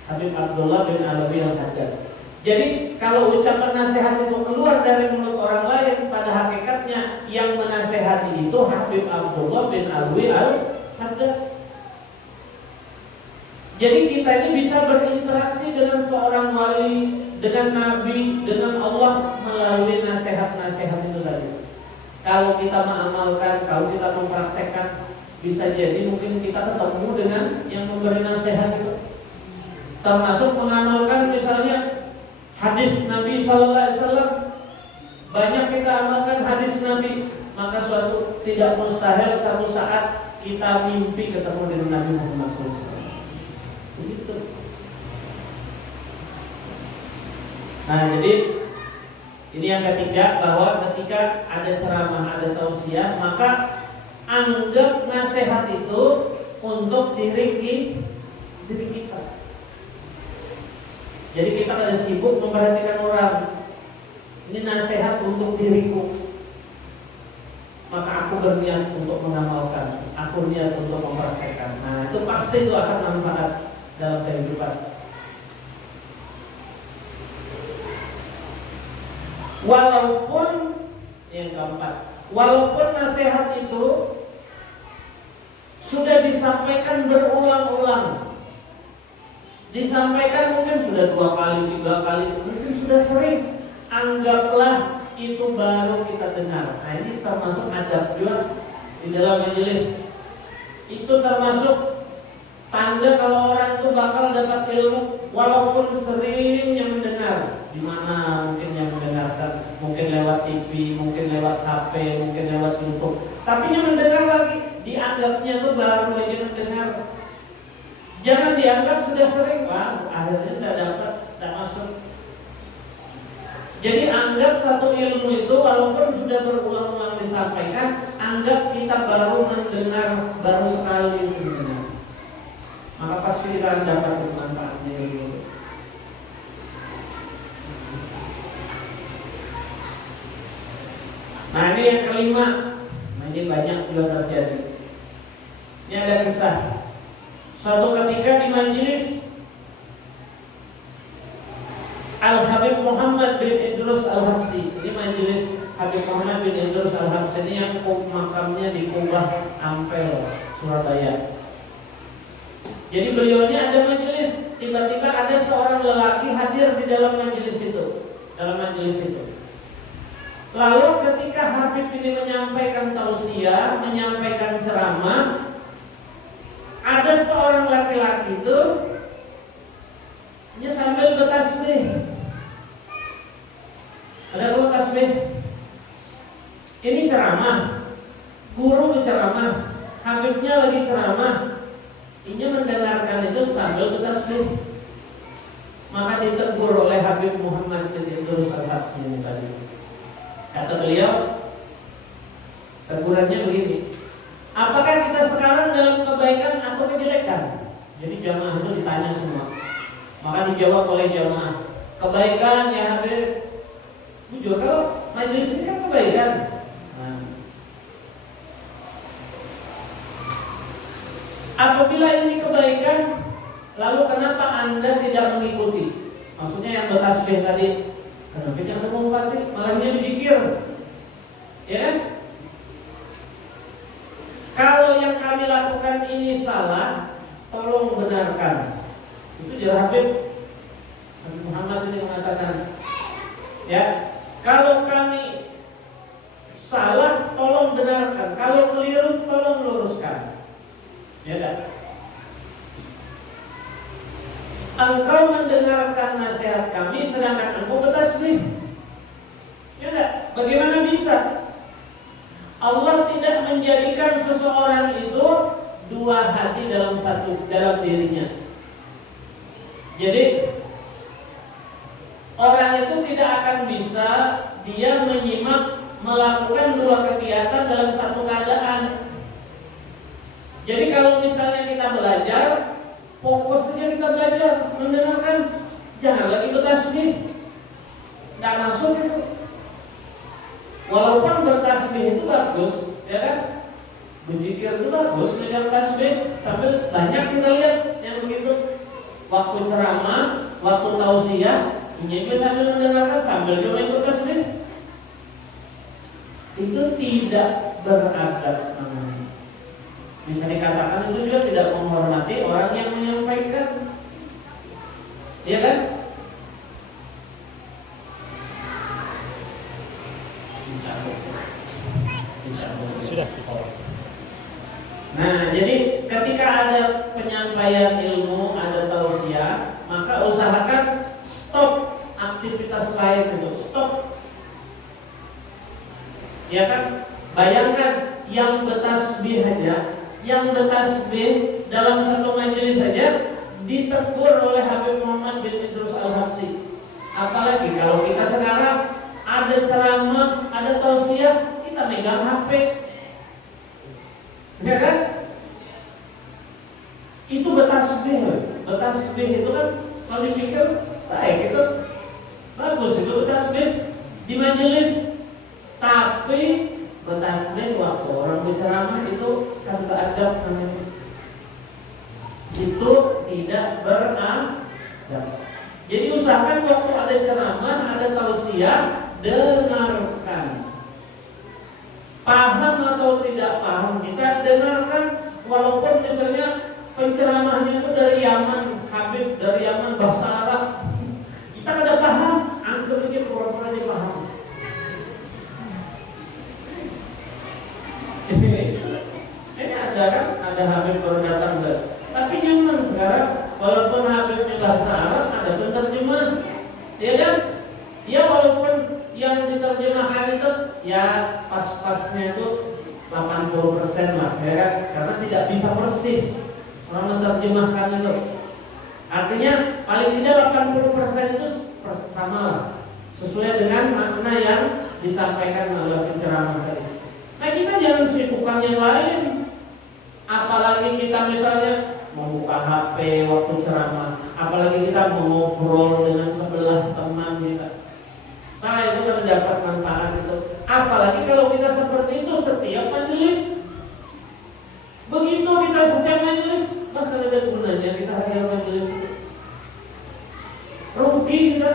Habib Abdullah bin Alawi Al-Haddad. Jadi kalau ucapan nasihat itu keluar dari mulut orang lain, pada hakikatnya yang menasehati itu Habib Abdullah bin Alawi Al-Haddad. Jadi kita ini bisa berinteraksi dengan seorang wali, dengan Nabi, dengan Allah melalui nasihat-nasihat itu tadi. Kalau kita mengamalkan, kalau kita mempraktekkan, bisa jadi mungkin kita ketemu dengan yang memberi nasihat itu. Termasuk mengamalkan misalnya hadis Nabi Sallallahu Alaihi Wasallam. Banyak kita amalkan hadis Nabi, maka suatu tidak mustahil satu saat kita mimpi ketemu dengan Nabi Muhammad SAW. Begitu. Nah, jadi ini yang ketiga, bahwa ketika ada ceramah, ada tausiah, maka anggap nasihat itu untuk diri kita. Jadi kita kada sibuk memperhatikan orang. Ini nasihat untuk diriku. Maka aku berniat untuk mengamalkan, aku niat untuk mempraktekkan. Nah, itu pasti itu akan manfaat dalam kehidupan. Walaupun yang keempat, walaupun nasihat itu sudah disampaikan berulang-ulang, disampaikan mungkin sudah 2 kali, 3 kali, mungkin sudah sering, anggaplah itu baru kita dengar. Nah, ini termasuk adab juga di dalam majelis. Itu termasuk tanda kalau orang itu bakal dapat ilmu, walaupun seringnya mendengar. Di mana mungkin yang mendengarkan, mungkin lewat TV, mungkin lewat HP, mungkin lewat YouTube. Tapi yang mendengar lagi, dianggapnya itu baru aja mendengar. Jangan dianggap sudah sering, wah akhirnya tidak dapat, tidak masuk. Jadi anggap satu ilmu itu walaupun sudah berulang-ulang disampaikan, anggap kita baru mendengar, baru sekali mendengar. Maka pasti kita akan dapat manfaatnya ilmu. Nah, ini yang kelima. Nah, ini banyak juga terjadi. Ini ada kisah. Suatu ketika di majelis Al-Habib Muhammad bin Idrus Al-Habsyi. Ini majelis Habib Muhammad bin Idrus Al-Habsyi ini yang makamnya di Kubah Ampel, Surabaya. Jadi beliau ini ada majelis, tiba-tiba ada seorang lelaki hadir di dalam majelis itu, Lalu ketika Habib ini menyampaikan tausiah, menyampaikan ceramah, ada seorang laki-laki itu dia sambil bertasbih. Ada dua tasbih. Ini ceramah, guru berceramah, Habibnya lagi ceramah. Ini mendengarkan itu sambil bertasbih. Maka ditegur oleh Habib Muhammad bin Idrus Al-Habsyi ini tadi. Kata beliau, tegurannya begini: apakah kita sekarang dalam kebaikan atau kejelekan? Jadi jamaah itu ditanya semua. Maka dijawab oleh jamaah, kebaikan ya Habib. Jujur, kalau majelis ini kan kebaikan. Nah, apabila ini kebaikan, lalu kenapa Anda tidak mengikuti? Maksudnya yang bertasbih tadi, kenapa jangan mengobati, malah dia berzikir, ya kan? Kalau yang kami lakukan ini salah, tolong benarkan. Itu jar Habib Muhammad ini mengatakan, ya, kalau kami salah, tolong benarkan. Kalau keliru, tolong luruskan. Ya kan? Engkau mendengarkan nasihat kami sedangkan engkau bertasbih. Ya enggak? Bagaimana bisa? Allah tidak menjadikan seseorang itu dua hati dalam dirinya. Jadi orang itu tidak akan bisa dia menyimak melakukan dua kegiatan dalam satu keadaan. Jadi kalau misalnya kita belajar, fokus saja kita belajar mendengarkan, jangan lagi bertasbih, nggak masuk itu. Walaupun bertasbih itu bagus, ya kan? Berzikir itu bagus, megang tasbih. Sambil banyak kita lihat yang begitu. Waktu ceramah, waktu tausiah, ini juga sambil mendengarkan, sambil juga ikut tasbih. Itu tidak beradab namanya. Bisa dikatakan itu juga tidak menghormati orang yang menyampaikan, ya kan? Sudah. Nah, jadi ketika ada penyampaian ilmu, ada tausiah, maka usahakan stop aktivitas lain itu, stop. Ya kan? Bayangkan yang bertasbih aja, yang bertasbih dalam satu majelis saja ditegur oleh Habib Muhammad bin Idrus Al-Habsyi. Apalagi kalau kita sekarang ada ceramah, ada tausiah, kita megang HP. Ya kan? Itu bertasbih. Bertasbih itu kan kalau dipikir baik, itu bagus, itu bertasbih di majelis. Tapi bertasbih waktu orang berceramah itu kan beradab namanya. Itu tidak beradab. Jadi usahakan waktu ada ceramah, ada tausiah, dengarkan. Paham atau tidak paham kita dengarkan, walaupun misalnya penceramahnya itu dari Yaman, Habib dari Yaman bahasa Arab, kita kada paham, anggap aja pura-pura aja paham. Ini ada kan, ada Habib baru datang dah. Tapi nyaman sekarang, walaupun Habibnya bahasa Arab, ada penerjemah, ya kan? Ya walaupun yang diterjemahkan itu ya pas-pasnya itu 80% lah, ya kan? Karena tidak bisa persis orang menerjemahkan itu. Artinya paling tidak 80% itu sama lah, sesuai dengan makna yang disampaikan oleh penceramah tadi. Nah kita jangan sibukkan yang lain. Apalagi kita misalnya mau buka HP waktu ceramah, apalagi kita mau ngobrol dengan sebelah teman kita. Nah itu kan mendapat manfaat itu. Apalagi kalau kita seperti itu setiap majelis. Begitu kita setiap majelis, bahkan ada gunanya kita hadir majelis itu. Rugi kita.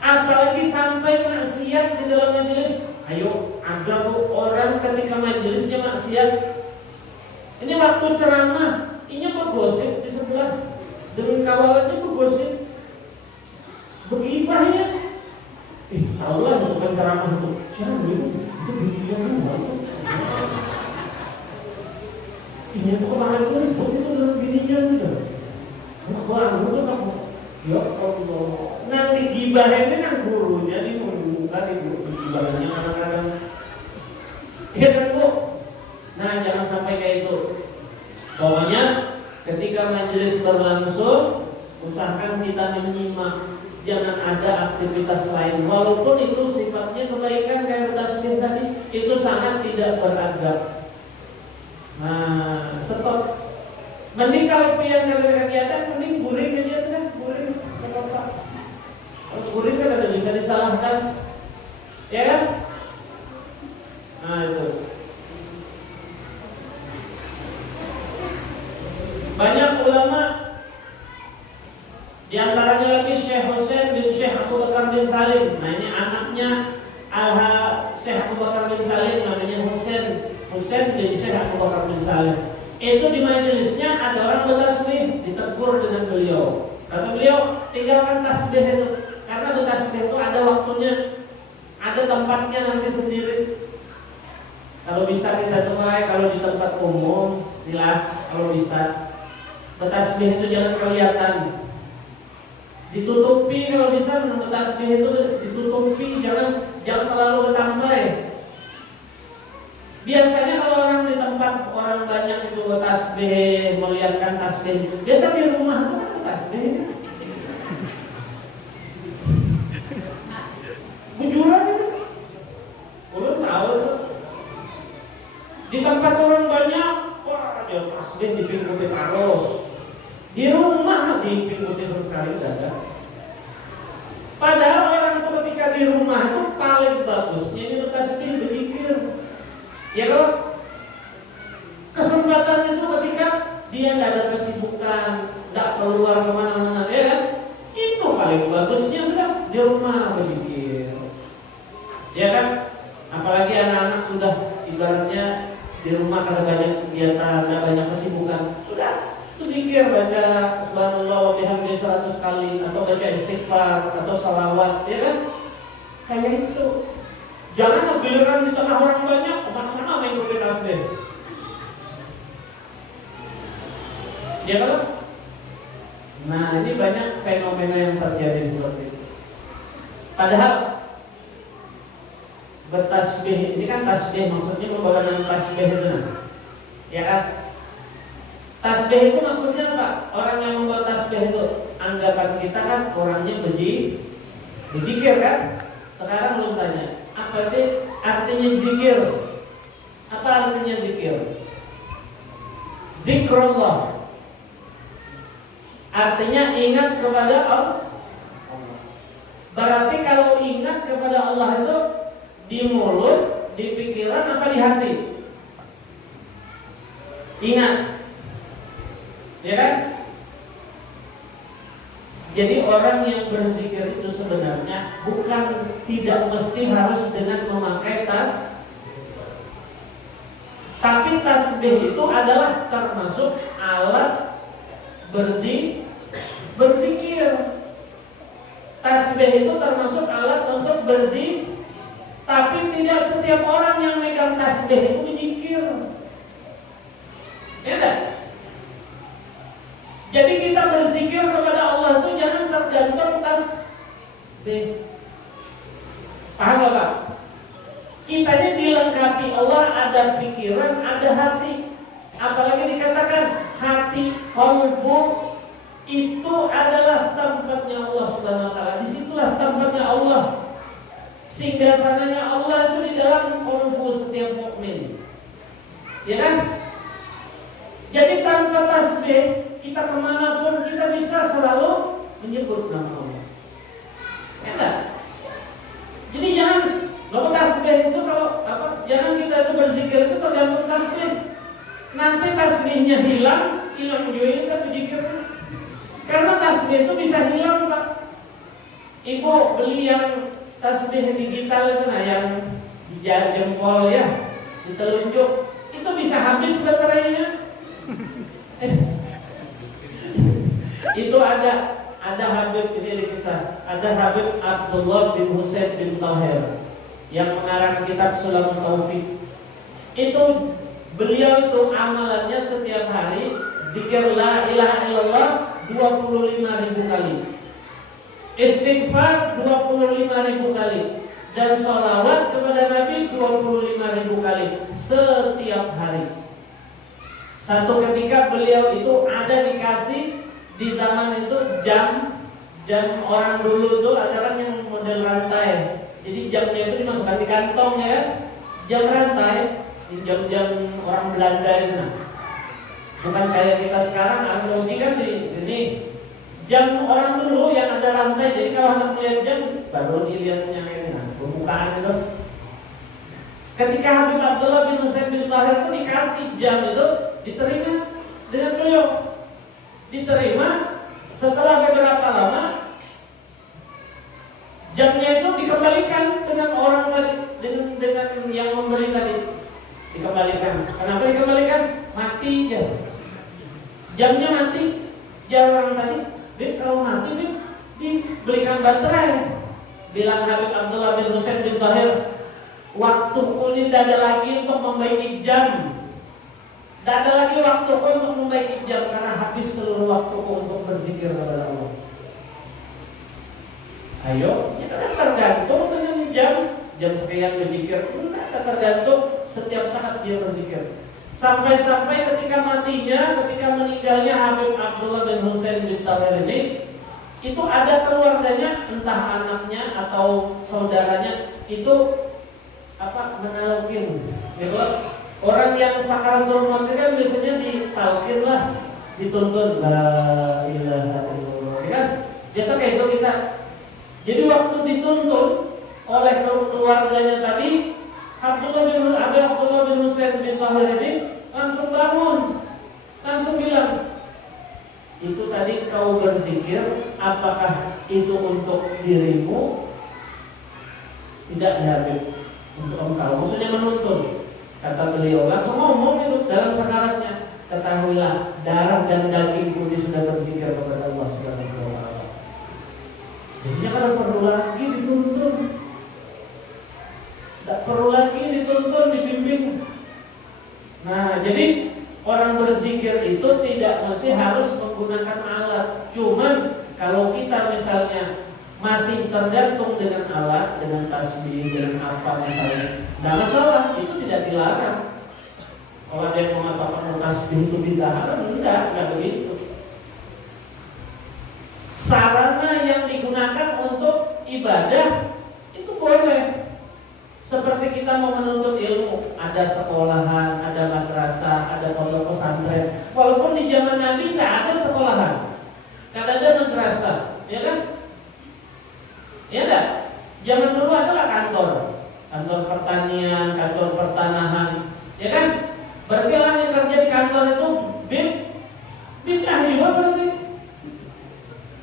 Apalagi sampai maksiat di dalam majelis. Ayo, ada tuh orang ketika majelisnya maksiat. Ini waktu ceramah, ini bergosip di sebelah, dengan kawalannya bergosip. Begibahnya, tahu lah itu penceramah itu. Siapa itu begibah kan? Ini tuh kemarin tuh seperti itu dalam bininya juga. Wah, itu kamu. Ya Allah. Nanti gibahnya kan gurunya nih bukan ibu gibahnya kadang-kadang. Iya kan Bu? Nah jangan sampai kayak itu. Pokoknya ketika majelis berlangsung, usahakan kita menyimak. Jangan ada aktivitas lain. Walaupun itu sifatnya kebaikan kayak tasbih tadi, itu sangat tidak beradab. Nah, stop. Mending kalau punya kegiatan, mending guring aja sudah, guring. Kalau guring kan ada bisa disalahkan, ya kan? Nah itu. Banyak ulama, di antaranya lagi Syekh Husain bin Syekh Abu Bakar bin Salim. Nah ini anaknya Syekh Abu Bakar bin Salim, namanya Husain bin Syekh Abu Bakar bin Salim. Itu di majelisnya ada orang bertasbih, ditegur dengan beliau. Kata beliau, tinggalkan tasbih itu, karena bertasbih itu ada waktunya, ada tempatnya nanti sendiri. Kalau bisa kita tuai, kalau di tempat umum, silah kalau bisa. Bertasbih itu jangan kelihatan. Ditutupi kalau bisa, bertasbih itu ditutupi, jangan terlalu ketampai. Biasanya kalau orang di tempat orang banyak itu bertasbih, melihatkan tasbih. Biasa di rumah itu kan bertasbih. Bujuran itu, ulun tahu itu. Di tempat orang banyak, wah dia tasbih. tasbih dipikuti terus. Di rumah dipikuti terus kali enggak ada. Padahal orang itu ketika di rumah itu paling bagusnya itu tasbih berzikir. Ya kalau kesempatan itu ketika dia nggak ada kesibukan, nggak keluar kemana-mana, ya kan? Itu paling bagusnya sudah di rumah berzikir. Ya kan? Apalagi anak-anak sudah ibaratnya di rumah karena banyak kegiatan, nggak banyak kesibukan, sudah itu zikir, baca subhanallah wa bihamdihi 100 kali atau baca istighfar atau salawat, ya kan? Kayak itu. Jangan giliran di tengah orang banyak, kemana-mana main ikuti tasbih. Ya kan? Nah, ini banyak fenomena yang terjadi seperti itu. Padahal bertasbih, ini kan tasbih maksudnya membawa nama tasbih itu nah. Ya kan? Tasbih itu maksudnya apa? Orang yang membawa tasbih itu anggapan kita kan orangnya berzikir kan? Sekarang belum tanya, apa sih artinya zikir? Apa artinya zikir? Zikrullah artinya ingat kepada Allah. Berarti kalau ingat kepada Allah itu di mulut, di pikiran, apa di hati? Ingat, ya kan? Jadi orang yang berzikir itu sebenarnya bukan tidak mesti harus dengan memakai tas, tapi tasbih itu adalah termasuk alat berzikir. Tasbih itu termasuk alat untuk berzikir, tapi tidak setiap orang yang megang tasbih itu berzikir. Ya kan? Jadi kita berzikir kepada Allah itu jangan tergantung tasbih. Paham gak Pak? Kitanya dilengkapi Allah, ada pikiran, ada hati. Apalagi dikatakan hati, qalbu itu adalah tempatnya Allah Subhanahu wa taala. Disitulah tempatnya Allah. Singgasananya Allah itu di dalam qalbu setiap mukmin. Ya kan? Jadi tanpa tasbih kita kemanapun kita bisa selalu menyebut nama Allah. Ya kan? Jadi jangan tasbih itu kalau apa? Jangan kita itu berzikir itu tergantung tasbih. Nanti tasbihnya hilang juga kita berzikir. Karena tasbih itu bisa hilang Pak. Ibu beli yang tasbih digital itu nah yang di jempol ya, ditelunjuk, itu bisa habis baterainya. Itu ada Habib ini dikisah, ada Habib Abdullah bin Husain bin Tahir yang mengarang kitab Sulamul Taufik. Itu beliau itu amalannya setiap hari zikir la ilaha illallah 25.000 kali, istighfar 25.000 kali, dan sholawat kepada Nabi 25.000 kali setiap hari. Satu ketika beliau itu ada dikasih di zaman itu jam orang dulu itu adalah yang model rantai. Jadi jamnya itu dimasukkan di kantong ya, jam rantai, jam orang Belanda itu. Nah, bukan kayak kita sekarang asumsi kan di sini. Jam orang dulu yang ada rantai. Jadi kalau anak melihat jam baru dilihatnya ini, nah, pembukaan itu. Ketika Habib Abdullah bin Husain bin Tahir itu dikasih jam itu, diterima dengan beliau. Diterima, setelah beberapa lama jamnya itu dikembalikan dengan orang tadi, dengan yang memberi tadi. Dikembalikan. Kenapa dikembalikan? Mati ya. Jamnya mati. Jam orang tadi, Bib kalau mati Bib dibelikan baterai. Bilang Habib Abdullah bin Husain bin Tahir, waktuku ini tidak ada lagi untuk membaiki jam. Tidak ada lagi waktuku untuk membaiki jam karena habis seluruh waktuku untuk berzikir kepada Allah. Ayo, itu kan tergantung dengan jam sekian berzikir. Tidak tergantung setiap saat dia berzikir. Sampai-sampai ketika matinya, ketika meninggalnya Habib Abdullah bin Husain bin Tahir ini, itu ada keluarganya, entah anaknya atau saudaranya itu menalokin, gitu. Orang yang sakaratul maut kan biasanya ditalkin lah, dituntun la ilaha illallah, ya kan? Biasa kayak itu kita. Jadi waktu dituntun oleh keluarganya tadi, Abdullah bin Husain bin Tahir ini langsung bangun, langsung bilang, itu tadi kau berzikir, apakah itu untuk dirimu? Tidak, ya Habib, untuk engkau. Maksudnya menuntun. Kata beliau, langsung ngomong itu dalam sakaratnya, ketahuilah darah dan dagingku ini sudah berzikir kepada Allah Subhanahu wa taala. Jadi jangan perlu lagi dituntun. Tidak perlu lagi dituntun, dibimbing. Nah, jadi orang berzikir itu tidak mesti harus menggunakan alat. Cuman kalau kita misalnya masih tergantung dengan alat, dengan tasbih, dengan apa misalnya, tidak masalah, itu tidak dilarang. Kalau ada yang mengatakan tasbih itu bid'ah, enggak begitu. Sarana yang digunakan untuk ibadah itu boleh. Seperti kita mau menuntut ilmu, ada sekolahan, ada madrasah, ada pondok pesantren. Walaupun di zaman Nabi tidak ada sekolahan, tidak ada madrasah, ya kan? Ya enggak? Zaman dulu adalah kantor pertanian, kantor pertanahan, ya kan? Berarti orang yang kerja di kantor itu bid'ah juga berarti.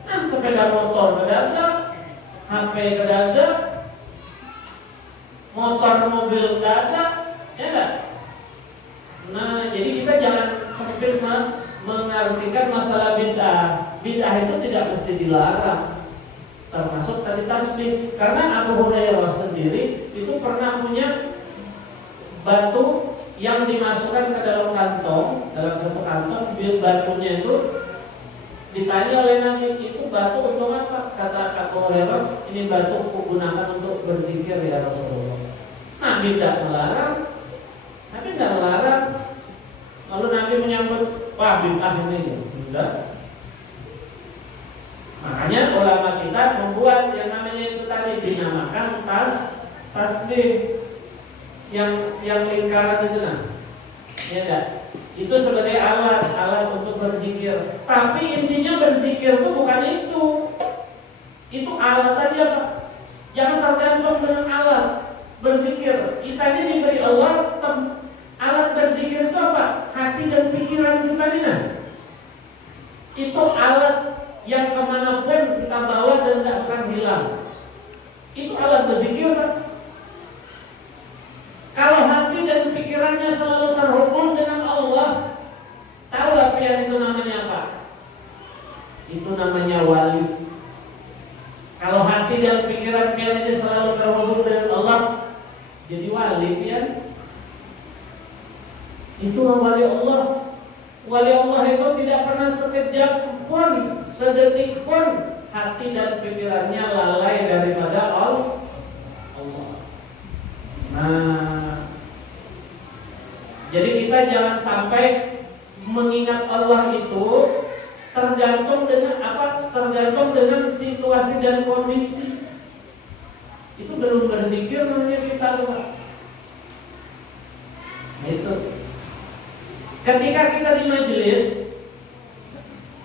Nah, sepeda motor kedadak, HP kedadak, motor mobil kedadak, ya enggak? Nah, jadi kita jangan sempit mengartikan masalah bid'ah. Bid'ah itu tidak mesti dilarang. Termasuk tadi tasbih, karena Abu Hurairah sendiri itu pernah punya batu yang dimasukkan ke dalam kantong, dalam satu kantong. Batunya itu ditanya oleh Nabi, itu batu untuk apa? Kata Abu Hurairah, ini batu kugunakan untuk berzikir ya Rasulullah. Nabi tidak melarang, Lalu Nabi menyambut, wah bid'ah ini, tidak. Makanya ulama kita membuat yang namanya itu tadi dinamakan tasbih yang lingkaran itu nah. Ya enggak? Itu sebagai alat untuk berzikir. Tapi intinya berzikir itu bukan itu. Itu alat aja, Pak. Jangan tergantung dengan alat berzikir. Kita ini diberi Allah alat berzikir itu apa? Hati dan pikiran kita ini nah. Itu alat yang kemanapun kita bawa dan tidak akan hilang. Itu alat berzikir, Pak. Kalau hati dan pikirannya selalu terhubung dengan Allah, tahu apa yang itu namanya apa? Itu namanya wali. Kalau hati dan pikiran pian ini selalu terhubung dengan Allah, jadi wali pian. Itu wali Allah. Wali Allah itu tidak pernah sekejap pun, sedetik pun hati dan pikirannya lalai daripada Allah. Nah, jadi kita jangan sampai mengingat Allah itu tergantung dengan apa? Tergantung dengan situasi dan kondisi. Itu belum berzikir namanya kita, Pak. Itu. Ketika kita di majelis,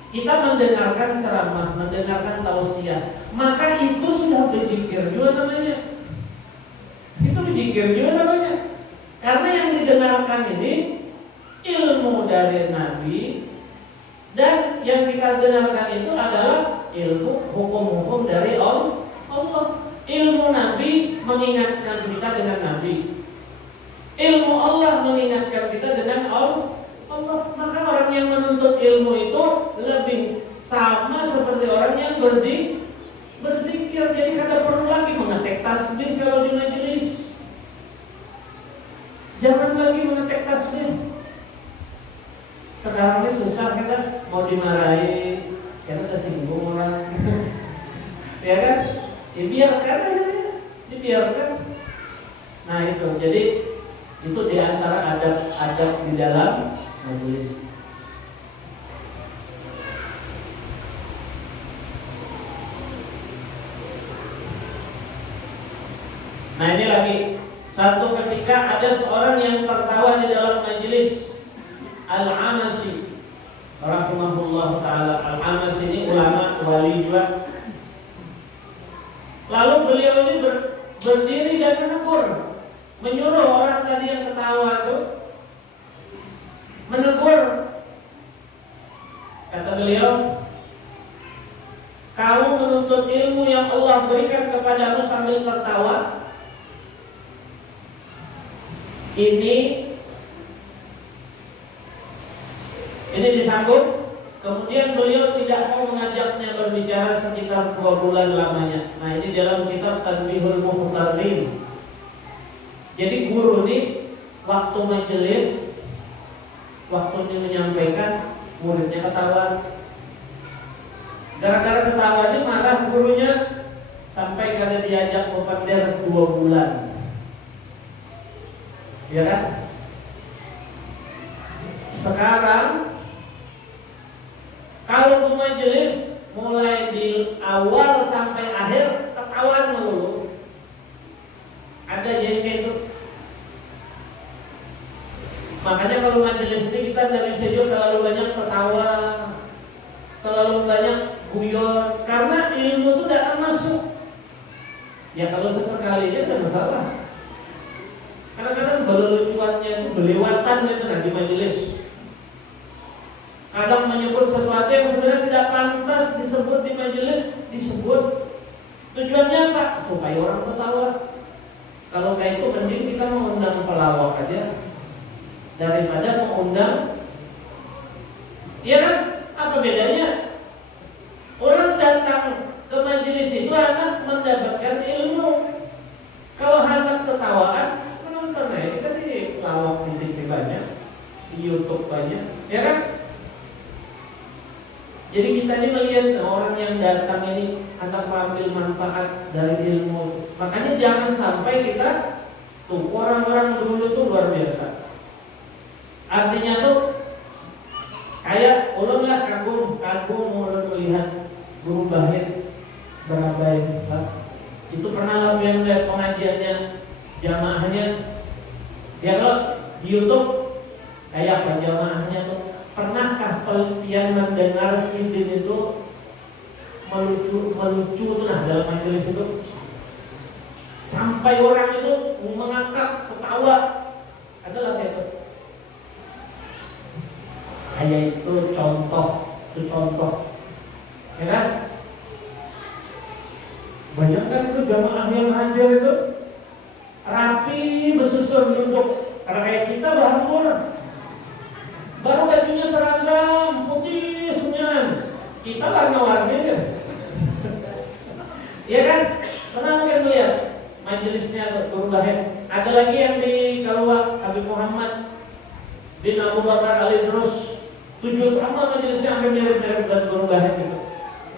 kita mendengarkan ceramah, mendengarkan tausiah, maka itu sudah berzikir juga namanya. Itu berzikir juga namanya. Karena yang didengarkan ini ilmu dari Nabi, dan yang kita dengarkan itu adalah ilmu hukum-hukum dari Allah. Ilmu Nabi mengingatkan kita dengan Nabi. Ilmu Allah mengingatkan kita dengan Allah. Maka orang yang menuntut ilmu itu lebih sama seperti orang yang berzikir. Jadi kada perlu lagi mengetik tasbih kalau di majelis. Jangan lagi mengetik tasbih. Sekarang ini susah kita mau dimarahi, kita tersinggung orang. Ya kan? Dibiarkan aja, dibiarkan. Nah itu, jadi itu diantara adab di dalam majelis. Nah ini lagi Satu ketika ada seorang yang tertawa di dalam majelis. Al-Amasi rahimahullah ta'ala. Al-Amasi ini ulama wali juga. Lalu beliau ini berdiri dan menegur, menyuruh orang tadi yang ketawa itu, menegur. Kata beliau, kamu menuntut ilmu yang Allah berikan kepadamu sambil tertawa. Ini disambut. Kemudian beliau tidak mau mengajaknya berbicara sekitar 2 bulan lamanya. Nah, ini dalam kitab Tanbihul Mukhtarin. Jadi guru ini waktu majelis, waktu dia menyampaikan, muridnya ketawa. Gara-gara ketawa ini marah gurunya, sampai kada diajak mufadir 2 bulan. Ya kan? Sekarang kalau di majelis mulai di awal sampai akhir ketawa dulu. Ada jadi kayak itu. Makanya kalau majelis ini kita tidak bisa juga terlalu banyak ketawa, terlalu banyak guyon, karena ilmu itu tidak akan masuk. Ya kalau sesekali aja tidak masalah. Kadang-kadang berlucuannya itu berlewatan itu di majelis. Kadang menyebut sesuatu yang sebenarnya tidak pantas disebut di majelis, disebut. Tujuannya apa? Supaya orang tertawa. Kalau kayak itu mending kita mengundang pelawak aja daripada mengundang. Iya kan? Apa bedanya? Orang datang ke majelis itu anak mendapatkan ilmu. Kalau anak tertawaan, menonton ini kan di pelawak di TV banyak, di YouTube banyak, ya kan? Jadi kita ini melihat orang yang datang ini akan mengambil manfaat dari ilmu. Makanya jangan sampai kita tuh orang-orang dulu itu luar biasa. Artinya tuh kayak ulunlah kagum ulun melihat guru bahit berabai. Itu pernah yang lihat pengajiannya jamaahnya. Dia kalau di YouTube kayak apa jamaahnya tuh. Pernahkah kalian mendengar sidin itu melucu tuh dalam majelis itu sampai orang itu mengangkat ketawa? Adalah kayak itu. Kayak itu contoh, ya kan? Banyak kan itu jamaah yang hadir itu rapi bersusun duduk. Karena kayak kita baru bajunya seragam putih semuanya, kita warna-warni kan. Iya kan? Pernah mungkin melihat majelisnya guru bahit. Ada lagi yang di Kalwa Habib Muhammad bin Abu Bakar Ali terus 7 sama majelisnya hampir mirip-mirip dengan guru bahit gitu.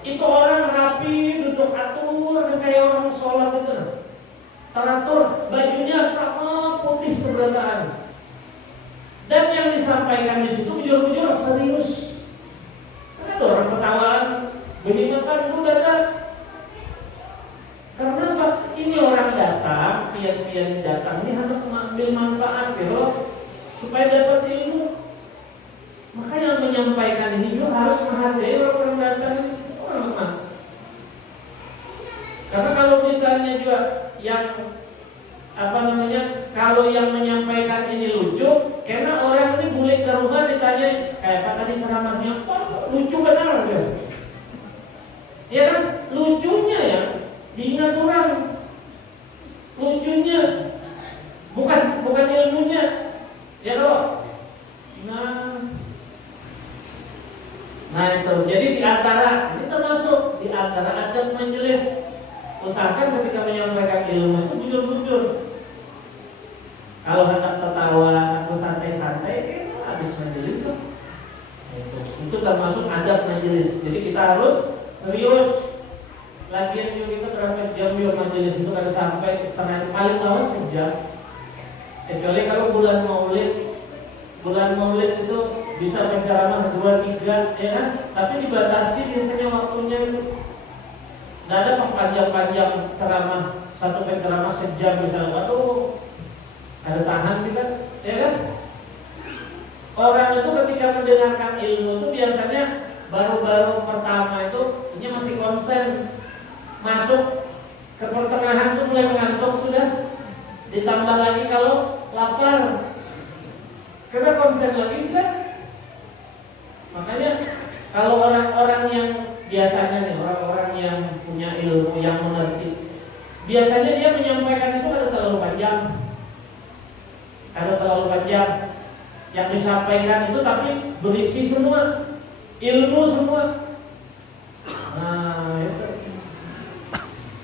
Itu orang rapi, duduk atur kayak orang sholat itu. Teratur, bajunya sama putih seberataan. Dan yang disampaikan di situ bujur-bujur serius. Karena ada orang ketawaan, berhimatan itu datang. Karena apa? Ini orang datang, pian-pian datang ini hendak mengambil manfaat, gitu, supaya dapat ilmu. Maka yang menyampaikan ini juga harus menghargai orang-orang datang. Orang-orang. Karena kalau misalnya juga yang kalau yang menyampaikan ini lucu, karena orang ini boleh ke rumah ditanya kayak apa tadi ceramahnya, lucu benar ya? Ya kan, lucunya ya diingat orang, lucunya bukan ilmunya, ya loh. Nah itu, jadi ini termasuk di antara adab majelis. Usahakan ketika menyampaikan ilmu itu jujur-jujur. Kalau hendak tertawa atau santai-santai, habis majelis tuh. Itu termasuk adab majelis. Jadi kita harus serius. Lagian juga kita berapa jam yuk majelis itu kada sampai setengah, paling lama sejam. Kecuali kalau bulan maulid itu bisa penceramah 2-3, ya kan? Tapi dibatasi biasanya waktunya itu. Tidak ada panjang-panjang ceramah, satu penceramah sejam misalnya. Waduh, Ada tahan kita, ya kan? Orang itu ketika mendengarkan ilmu itu biasanya baru-baru pertama itu ini masih konsen, masuk ke pertengahan itu mulai mengantuk sudah. Ditambah lagi kalau lapar, kita konsen lagi sudah. Makanya kalau orang-orang yang biasanya nih, orang-orang yang punya ilmu, yang mengerti, biasanya dia menyampaikan itu ada terlalu panjang. Yang disampaikan itu tapi berisi semua, ilmu semua. Nah itu.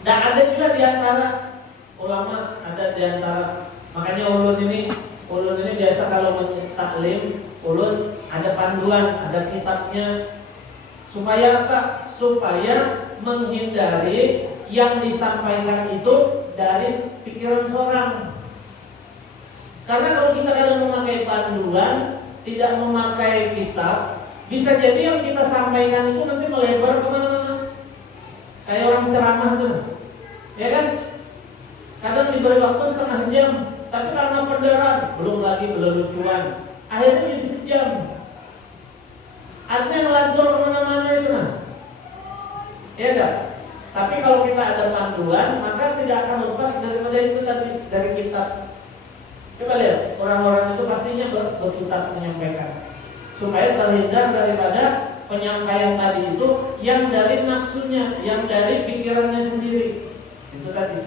Dan ada juga di antara ulama, ada di antara, makanya ulun ini biasa kalau taklim, ulun ada panduan, ada kitabnya. Supaya apa? Supaya menghindari yang disampaikan itu dari pikiran seorang. Karena kalau kita kadang memakai panduan, tidak memakai kitab, bisa jadi yang kita sampaikan itu nanti melebar kemana-mana. Kayak orang ceramah tuh, ya kan? Kadang diberi waktu setengah jam, tapi karena pendarahan, belum lagi lucuan, akhirnya jadi sejam. Artinya ngelantur kemana-mana itu nah, ya enggak? Tapi kalau kita ada panduan, maka tidak akan lepas daripada itu tadi, dari kitab. Coba lihat, orang-orang itu pastinya berkitab menyampaikan, supaya terhindar daripada penyampaian tadi itu yang dari nafsunya, yang dari pikirannya sendiri. Itu tadi.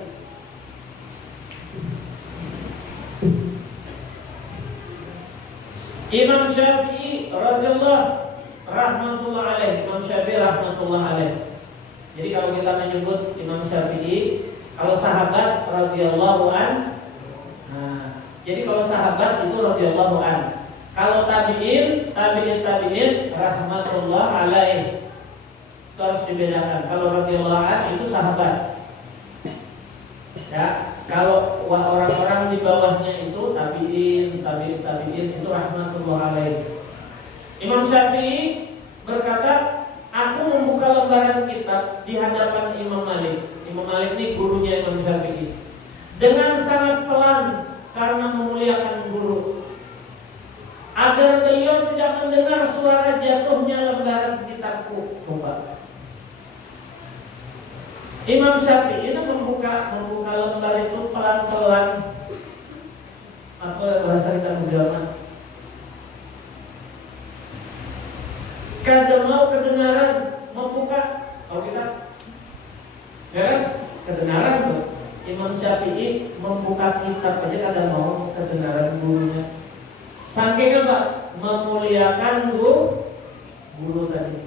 Imam Syafi'i radhiyallahu rahmatullah alaih, Imam Syafi'i rahmatullah alaih. Jadi kalau kita menyebut Imam Syafi'i, kalau sahabat radhiyallahu an, jadi kalau sahabat itu radhiyallahu an. Kalau tabi'in rahmatullah alaih. Itu harus dibedakan. Kalau radhiyallahu an itu sahabat. Ya, kalau orang-orang di bawahnya itu tabi'in itu rahmatullah alaih. Imam Syafi'i berkata, aku membuka lembaran kitab di hadapan Imam Malik. Imam Malik ini gurunya Imam Syafi'i. Dengan sangat pelan karena memuliakan guru, agar beliau tidak mendengar suara jatuhnya lembaran kitabku. Coba. Imam Syafi'i ini membuka lembar itu pelan-pelan. Apa bahasa kita menjelaskan? Kada mau kedengaran membuka, kalau kita, ya kan? Kedengaran tuh. Imam Syafi'i membuka kitab aja kada mau kedengaran gurunya. Saking apa? Memuliakan guru tadi.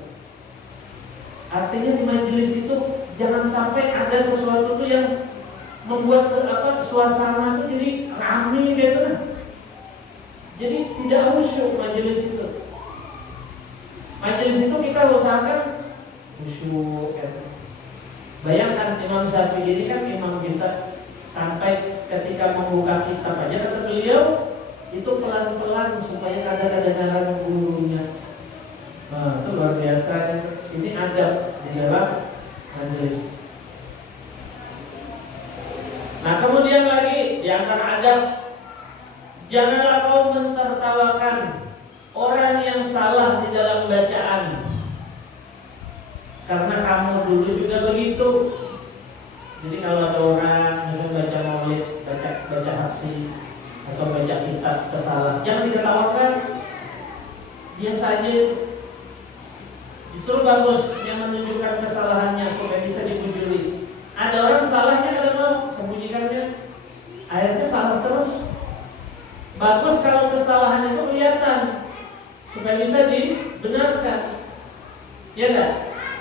Artinya di majelis itu jangan sampai ada sesuatu tuh yang membuat suasana itu jadi ramai gitu kan. Jadi tidak khusyuk majelis itu. Majelis itu kita usahakan khusyuk gitu. Bayangkan Imam Syafi'i ini kan imam kita, sampai ketika membuka kitab aja kata beliau itu pelan-pelan supaya ada kedengaran gurunya. Nah, itu luar biasa kan. Ini adab di dalam majelis. Nah, kemudian lagi di antara adab, janganlah kau mentertawakan orang yang salah di dalam bacaan. Karena kamu dulu juga begitu. Jadi kalau ada orang misalnya baca maulid, baca haksi atau baca kitab kesalah, jangan diketawakan. Biasa aja. Justru bagus yang menunjukkan kesalahannya supaya bisa dipujuli. Ada orang salahnya ada mau sembunyikannya, akhirnya salah terus. Bagus kalau kesalahan itu kelihatan supaya bisa dibenarkan. Ya enggak?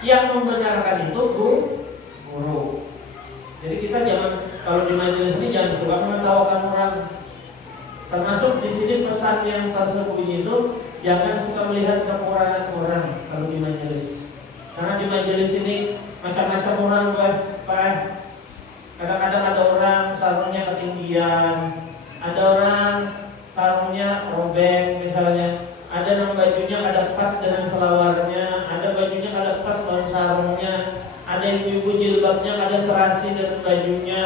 Yang membenarkan itu guru. Jadi kita jangan, kalau di majelis ini jangan suka menertawakan orang. Termasuk di sini pesan yang tersembunyi itu, jangan suka melihat kekurangan orang kalau di majelis. Karena di majelis ini macam-macam orang, Pak. Kadang-kadang ada orang sarungnya ketinggian, ada orang sarungnya robek misalnya, ada yang bajunya kada pas dengan selawarnya, ada bajunya kada pas dengan sarungnya, ada ibu-ibu jilbabnya kada serasi dengan bajunya.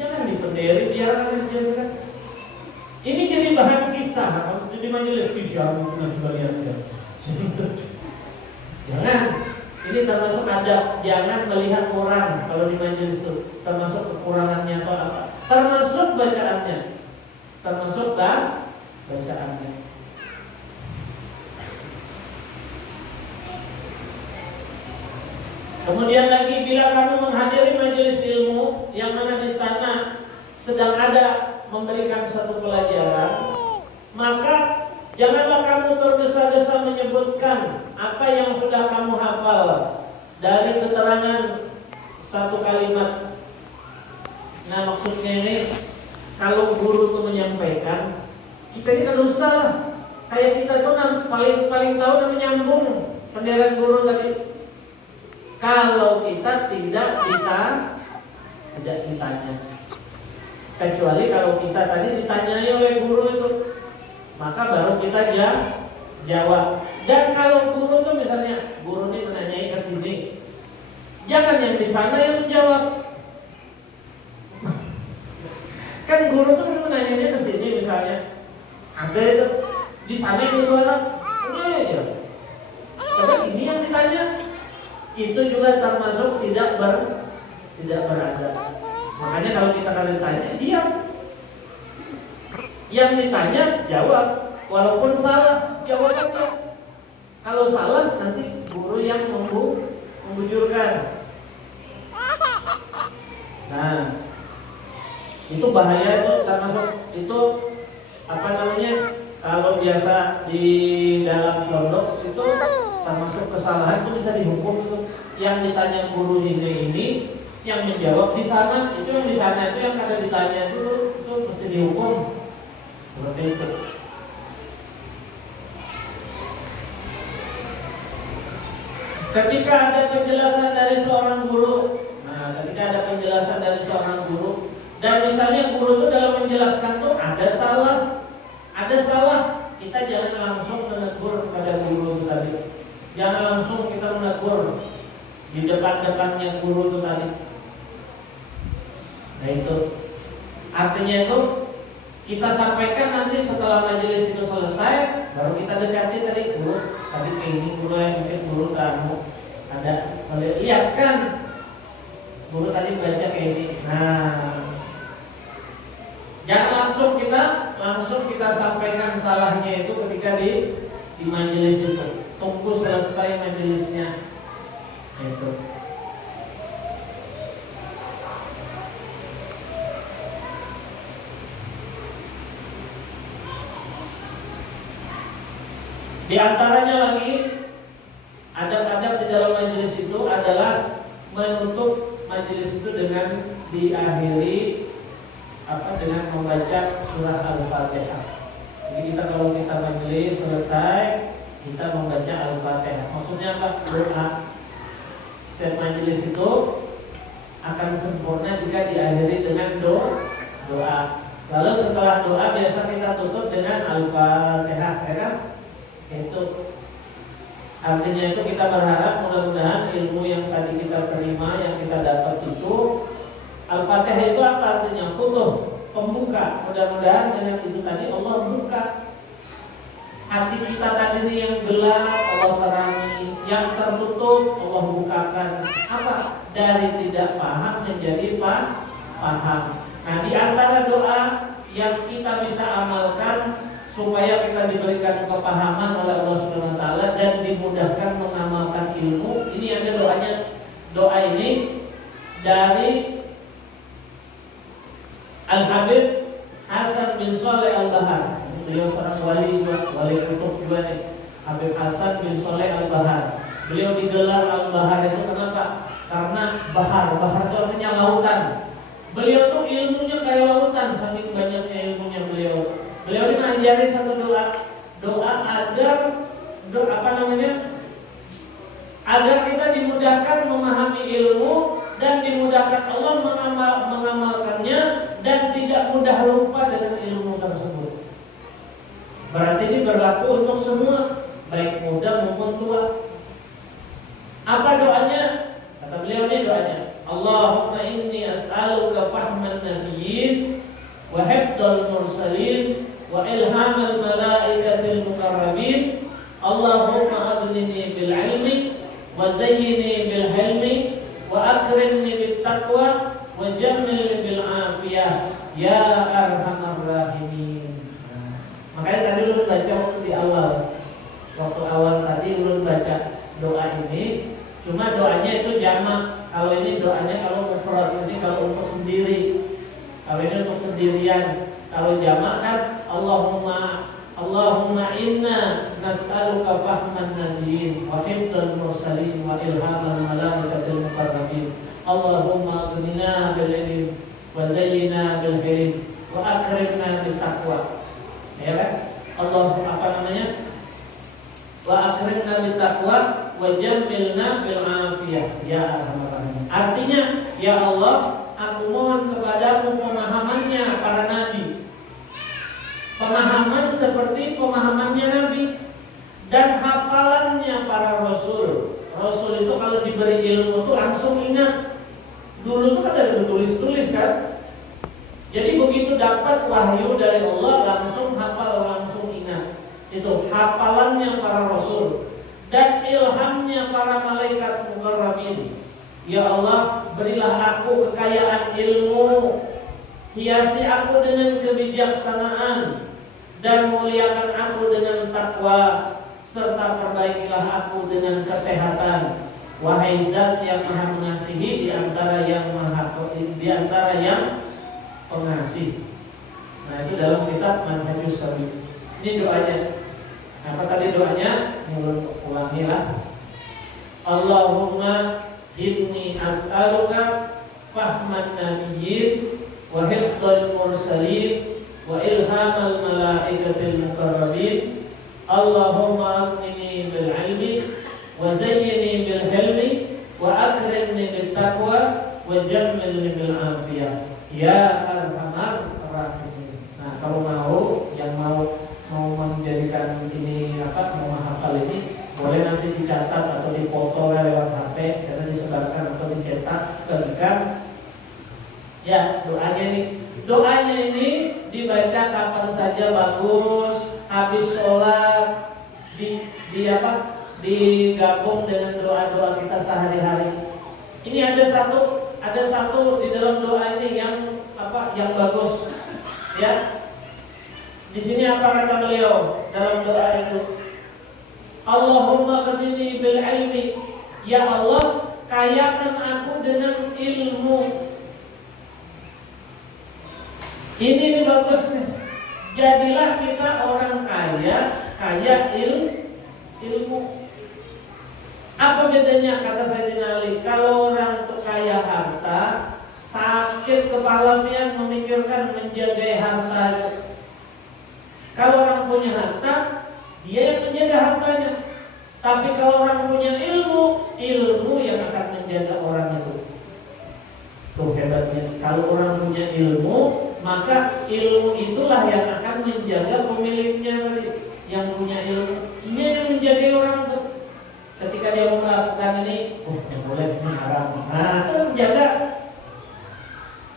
Jangan dipenderi, biarkan aja kan. Ini jadi bahan kisah. Harus di majelis kisah pernah kita lihat ya. Jangan. Ini termasuk adab. Jangan melihat orang kalau di majelis itu. Termasuk kekurangannya atau apa. Termasuk bacaannya. Termasuk bacaannya. Kemudian lagi, bila kamu menghadiri majelis ilmu yang mana di sana sedang ada memberikan suatu pelajaran, maka janganlah kamu tergesa-gesa menyebutkan apa yang sudah kamu hafal dari keterangan satu kalimat. Nah, maksudnya ini kalau guru itu menyampaikan, kita ini kan usah lah. Kayak kita tuh paling tahu dan menyambung penderan guru tadi. Kalau kita tidak ditanya, kecuali kalau kita tadi ditanyai oleh guru itu, maka baru kita jawab. Dan kalau guru tuh misalnya guru ini menanyai ke sini, jangan yang di sana yang menjawab. Kan guru tuh menanyanya ke sini misalnya, ada itu di sana itu suara, udah ya. Tapi ini yang ditanya. Itu juga termasuk tidak beradab. Makanya kalau kita ditanya, diam. Yang ditanya jawab, walaupun salah jawabannya. Kalau salah nanti guru yang membujurkan. Nah, itu bahaya itu, termasuk itu apa namanya? Kalau biasa di dalam pondok itu termasuk kesalahan itu bisa dihukum itu. Yang ditanya guru ini yang menjawab di sana, itu yang di sana itu yang kada ditanya itu mesti dihukum. Seperti itu. Ketika ada penjelasan dari seorang guru, dan misalnya guru itu dalam menjelaskan tuh ada salah, kita jangan langsung menegur pada guru itu tadi. Jangan langsung kita menegur di depan-depannya guru itu tadi. Nah itu artinya itu kita sampaikan nanti setelah majelis itu selesai, baru kita dekati tadi guru. Tadi ini guru yang mungkin guru kamu ada lihat kan guru tadi baca kayak ini. Nah, jangan langsung kita sampaikan salahnya itu ketika di majelis itu. Tunggu selesai majelisnya. Itu. Di antaranya lagi adab-adab di dalam majelis itu adalah menutup majelis itu dengan diakhiri dengan membaca surah Al-Fatihah. Jadi kita kalau kita majelis selesai, kita membaca Al-Fatihah. Maksudnya apa? Doa. Setiap majelis itu akan sempurna jika diakhiri dengan doa. Lalu setelah doa biasa kita tutup dengan Al-Fatihah, ya kan? Itu artinya itu kita berharap mudah-mudahan ilmu yang tadi kita terima, yang kita dapat itu, Al-Fatihah itu apa artinya? Futuh, pembuka. Mudah-mudahan dengan itu tadi Allah buka hati kita tadi ini yang gelap, Allah terangi, yang tertutup Allah bukakan. Apa? Dari tidak paham menjadi paham. Nah, di antara doa yang kita bisa amalkan supaya kita diberikan kepahaman oleh Allah Subhanahu wa taala dan dimudahkan mengamalkan ilmu, ini ada doanya. Doa ini dari Al-Habib Hasan bin Shalih Al-Bahar. Beliau seorang wali kutub juga nih, Habib Hasan bin Shalih Al-Bahar. Beliau digelar Al-Bahar itu kenapa? Karena bahar itu artinya lautan. Beliau tuh ilmunya kayak lautan, saking banyaknya ilmunya beliau. Beliau ini mengajari satu doa agar agar kita dimudahkan memahami ilmu dan dimudahkan Allah mengamalkannya dan tidak mudah lupa dengan ilmu tersebut. Berarti ini berlaku untuk semua, baik muda maupun tua. Apa doanya? Kata beliau ini doanya, Allahumma inni as'aluka fahman nabiyyin wa hifdzal mursalin wa ilhamal malaikatil muqarrabin. Allahumma aghnini bil ilmi wa zayyini bil hilmi wa akrimni bit taqwa wa jammilni bil afiyah ya arhamar rahimin. Makanya tadi ulun baca waktu di awal. Waktu awal tadi ulun baca doa ini, cuma doanya itu jamak. Kalau ini doanya kalau mufrad, ini kalau untuk sendiri. Kalau ini untuk sendirian. Kalau jamak kan Allahumma inna nas'aluka fahman nabiyyin wa hifdzal mursalin wa ilhamal malaikatil muqarrabin. Allahumma aghnina bil ilm wa zayyina bil hilm wa akrimna bit taqwa. Ya kan? Allah apa namanya? Wa akrimna bit taqwa wa jammilna bil afiyah ya arhamar rahimin. Artinya, ya Allah, aku mohon kepadamu pemahamannya para nabi, pemahaman seperti pemahamannya nabi, dan hafalannya para rasul. Rasul itu kalau diberi ilmu itu langsung ingat. Dulu itu kan ada tulis-tulis kan. Jadi begitu dapat wahyu dari Allah langsung hafal, langsung ingat. Itu hafalannya para rasul dan ilhamnya para malaikat muqarrabin. Ya Allah, berilah aku kekayaan ilmu, hiasi aku dengan kebijaksanaan, dan muliakan aku dengan takwa, serta perbaikilah aku dengan kesehatan. Wahai Zat yang Maha Mengasihi di antara yang pengasih. Nah, itu dalam kitab Manhajus Sabil. Ini doanya. Apa tadi doanya? Ulangilah. Allahumma inni as'aluka fahman nabiyyin wa hifdzal mursalin wa ilhamal malaikatil muqarrabin. Allahumma aghnini bil ilmi wa zayyini bil hilmi wa akrimni bit taqwa wa jammilni bil afiyah ya arhamar rahimin. Nah, kalau yang mau menjadikan ini mau menghafal ini, boleh nanti dicatat atau dipoto lewat HP, karena disebarkan atau dicetak ketika ya doanya ini dibaca kapan saja bagus, habis sholat, digabung dengan doa-doa kita sehari-hari. Ini ada satu di dalam doa ini yang bagus ya. Di sini apa kata beliau dalam doa itu? Allahumma qadini bil ilmi. Ya Allah, kayakan aku dengan ilmu. Ini bagus nih. Jadilah kita orang kaya ilmu. Apa bedanya kata Sayyidina Ali? Kalau orang itu kaya harta, sakit kepalanya memikirkan menjaga harta. Kalau orang punya harta, dia yang menjaga hartanya. Tapi kalau orang punya ilmu yang akan menjaga orang itu. Tuh hebatnya. Kalau orang punya ilmu, maka ilmu itulah yang akan menjaga pemiliknya tadi. Yang punya ilmu, ini yang menjaga orang itu. Ketika dia mau melakukan ini, yang boleh ini haram. Nah, itu menjaga.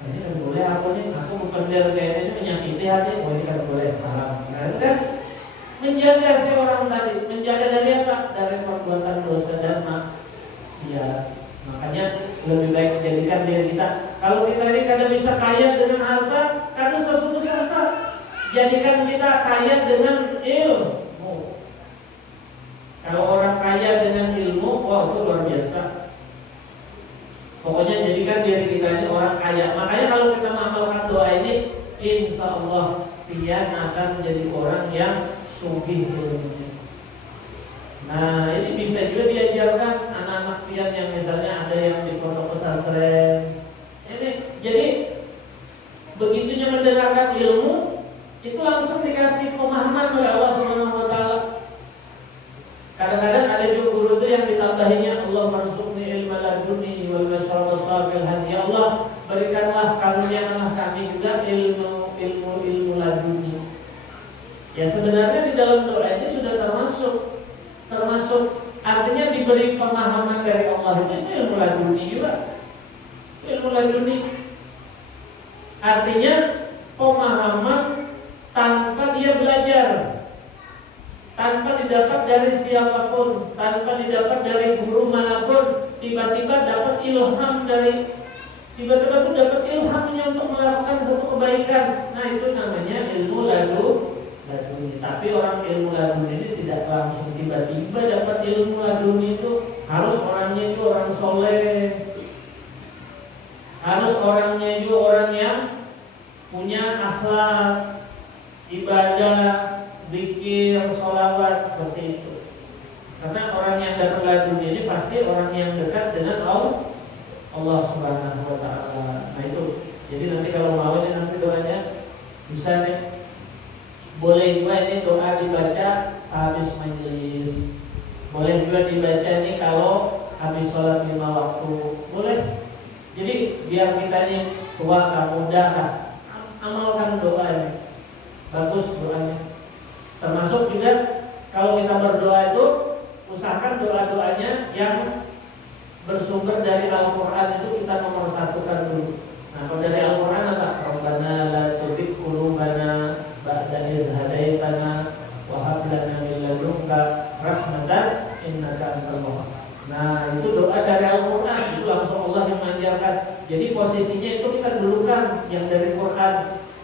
Ini kan boleh aku bekerja kayaknya ini menyakiti hati. Ini kan boleh haram. Nah, kan menjaga si orang tadi, menjaga dari apa? Dari perbuatan dosa dan maksiat. Makanya lebih baik menjadikan diri kita. Kalau kita ini kadang bisa kaya dengan harta, kadang seputus asa. Jadikan kita kaya dengan ilmu. Kalau orang kaya dengan ilmu, wah itu luar biasa. Pokoknya jadikan diri kita ini orang kaya. Makanya kalau kita mengamalkan doa ini, insya Allah pian akan menjadi orang yang sugih ilmunya. Nah, ini bisa juga diajarkan anak-anak pian yang misalnya ada yang di pondok pesantren. Ini jadi begitunya mendengarkan ilmu, itu langsung dikasih pemahaman oleh Allah Subhanahu wa taala. Kadang-kadang ada juga guru itu yang ditambahinya Allah marzuqni ilma laduni wal masrafil hadi. Ya Allah, berikanlah karuniakanlah kami juga ilmu laduni. Ya sebenarnya di dalam doa ini sudah termasuk artinya diberi pemahaman dari Allah itu ilmu laduni juga. Ilmu laduni artinya pemahaman tanpa dia didapat dari siapapun, tanpa didapat dari guru manapun, tiba-tiba dapat ilham dari tiba-tiba tuh dapat ilhamnya untuk melakukan satu kebaikan. Nah, itu namanya ilmu laduni. Tapi orang ilmu laduni ini tidak langsung tiba-tiba dapat ilmu laduni itu. Harus orangnya itu orang soleh. Harus orangnya itu orang yang punya akhlak, ibadah, zikir, sholawat, seperti itu. Karena orang yang dapat laduni ini pasti orang yang dekat dengan Allah Subhanahu wa ta'ala. Nah itu. Jadi nanti kalau mau ini nanti doanya bisa nih. Boleh juga ini doa dibaca sehabis majelis. Boleh juga dibaca ini kalau habis sholat 5 waktu. Boleh. Jadi biar kita ini tua gak muda lah, amalkan doanya. Bagus doanya. Termasuk juga kalau kita berdoa itu usahakan doa-doanya yang bersumber dari Al-Quran itu kita nomor satukan dulu. Nah, kalau dari Al-Quran apa? Rabbana la tuzigh qulubana ba'da idh hadaitana wa hab lana min ladunka rahmatan innaka antal wahhab. Nah, itu doa dari Al-Quran, itu langsung Allah yang mengajarkan. Jadi posisinya itu kita dulukan yang dari Quran.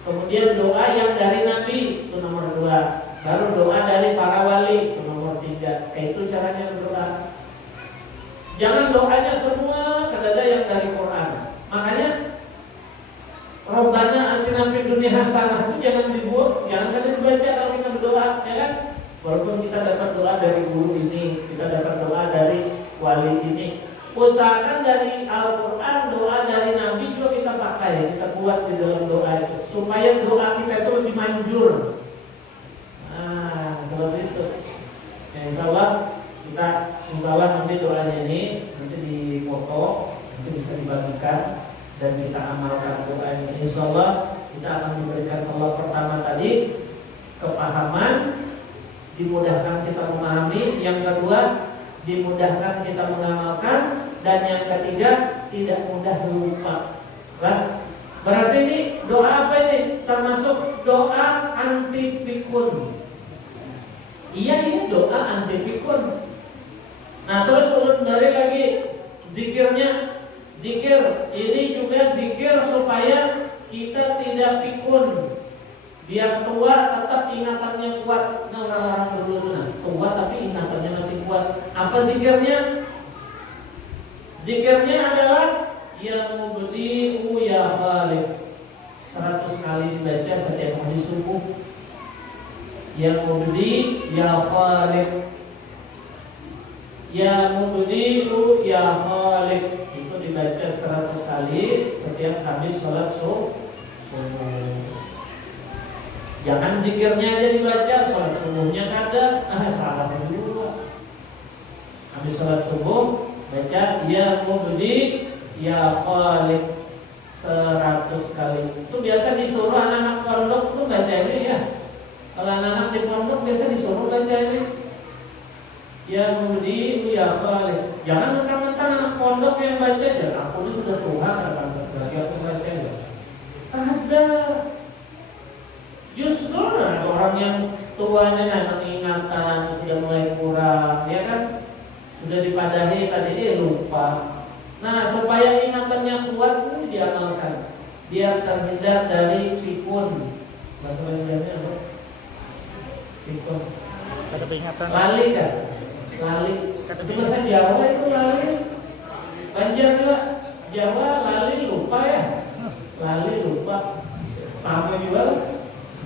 Kemudian doa yang dari Nabi itu nomor 2. Baru doa dari para wali itu nomor 3. Kayak itu caranya berdoa. Jangan doanya semua kadang-kadang yang dari Quran. Makanya Rabbana atina fid dunya hasanah itu jangan dibuat, jangan kadang dibaca kalau kita berdoa, ya kan? Walaupun kita dapat doa dari guru ini, kita dapat doa dari wali ini, usahakan dari Al-Quran, doa dari Nabi juga kita pakai, kita buat di dalam doa itu, supaya doa kita itu lebih manjur. Nah, seperti itu. Ya, insya Allah nanti doanya ini nanti dipoto, nanti bisa dibagikan dan kita amalkan doa ini. Insya Allah kita akan diberikan Allah pertama tadi kepahaman, dimudahkan kita memahami. Yang kedua, dimudahkan kita mengamalkan. Dan yang ketiga, tidak mudah lupa. Berarti ini doa apa ini? Termasuk doa anti pikun. Iya, ini doa anti pikun. Nah, terus urut dari lagi zikirnya. Zikir ini juga zikir supaya kita tidak pikun. Biar tua tetap ingatannya kuat. Nah, orang-orang dulu tua tapi ingatannya masih kuat. Apa zikirnya? Zikirnya adalah ya mubdi'u ya khaliq. 100 kali dibaca setiap hari subuh. Ya mubdi ya khaliq. Ya mubdi'u ya khaliq. Itu dibaca 100 kali setiap habis sholat subuh. Jangan zikirnya aja dibaca, sholat subuhnya ada, salah dulu. Habis sholat subuh baca ya mubdi ya khaliq 100 kali. Itu biasa disuruh anak-anak pondok itu baca ini ya. Kalau anak-anak di pondok biasa disuruh baca ini ya mubdi ya khaliq. Jangan mentang-mentang anak pondok yang baca ya. Aku ini sudah tua, akan sekali aku baca ya. Ada. Justru orang yang tuanya anak ingatan sudah mulai kurang, ya kan? Sudah dipadahi tadi lupa. Nah, supaya ingatannya kuat ini diamalkan, biar terhindar dari pikun. Bahasa Indonesianya apa? Pikun. Ada peringatan. Lali kan? Lali. Itu bahasa Jawa itu lali. Banjar juga Jawa lali lupa ya. Lali lupa. Sama juga.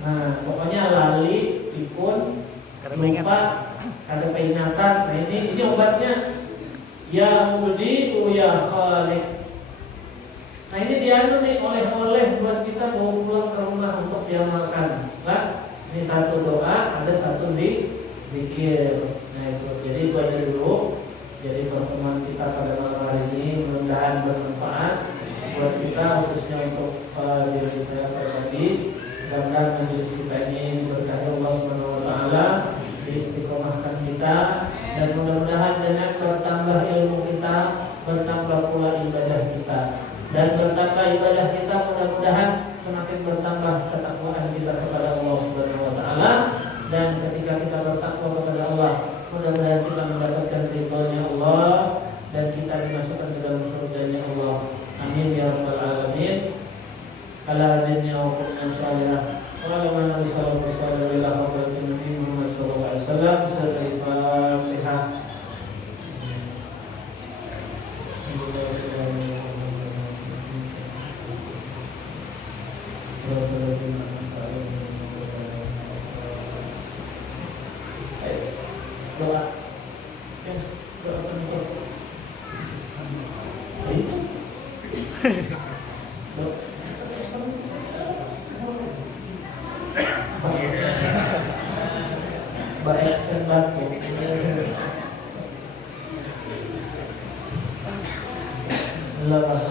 Nah, pokoknya lali, pikun, lupa, ada peringatan. Nah, ini obatnya. Ya mubdi'u ya khaliq. Nah, ini dianu nih oleh-oleh buat kita bawa pulang ke rumah untuk diamalkan. Nah, ini satu doa, ada satu zikir. Nah, itu. Jadi itu aja dulu. Jadi pertemuan kita pada malam hari ini mudah-mudahan bermanfaat buat kita, khususnya untuk diri saya pribadi. Mudah-mudahan majelis kita ini diberkahi Allah Subhanahu wa taala, diistiqomahkan kita, dan mudah-mudahan dengan bertambah ilmu kita, bertambah pula ibadah kita. Dan bertambah ibadah kita mudah-mudahan semakin bertambah ketakwaan kita kepada Allah Subhanahu wa taala, dan ketika kita bertakwa kepada Allah, mudah-mudahan kita mendapatkan ridhonya Allah dan kita dimasukkan ke dalam surganya Allah. Amin ya rabbal alamin. Ala adinnya wa qulna syalihah wa ala man arsalahu sallallahu alaihi wasallam. Sudah Al-Fatihah. Doa. Doa penutup. Baik sebab Allah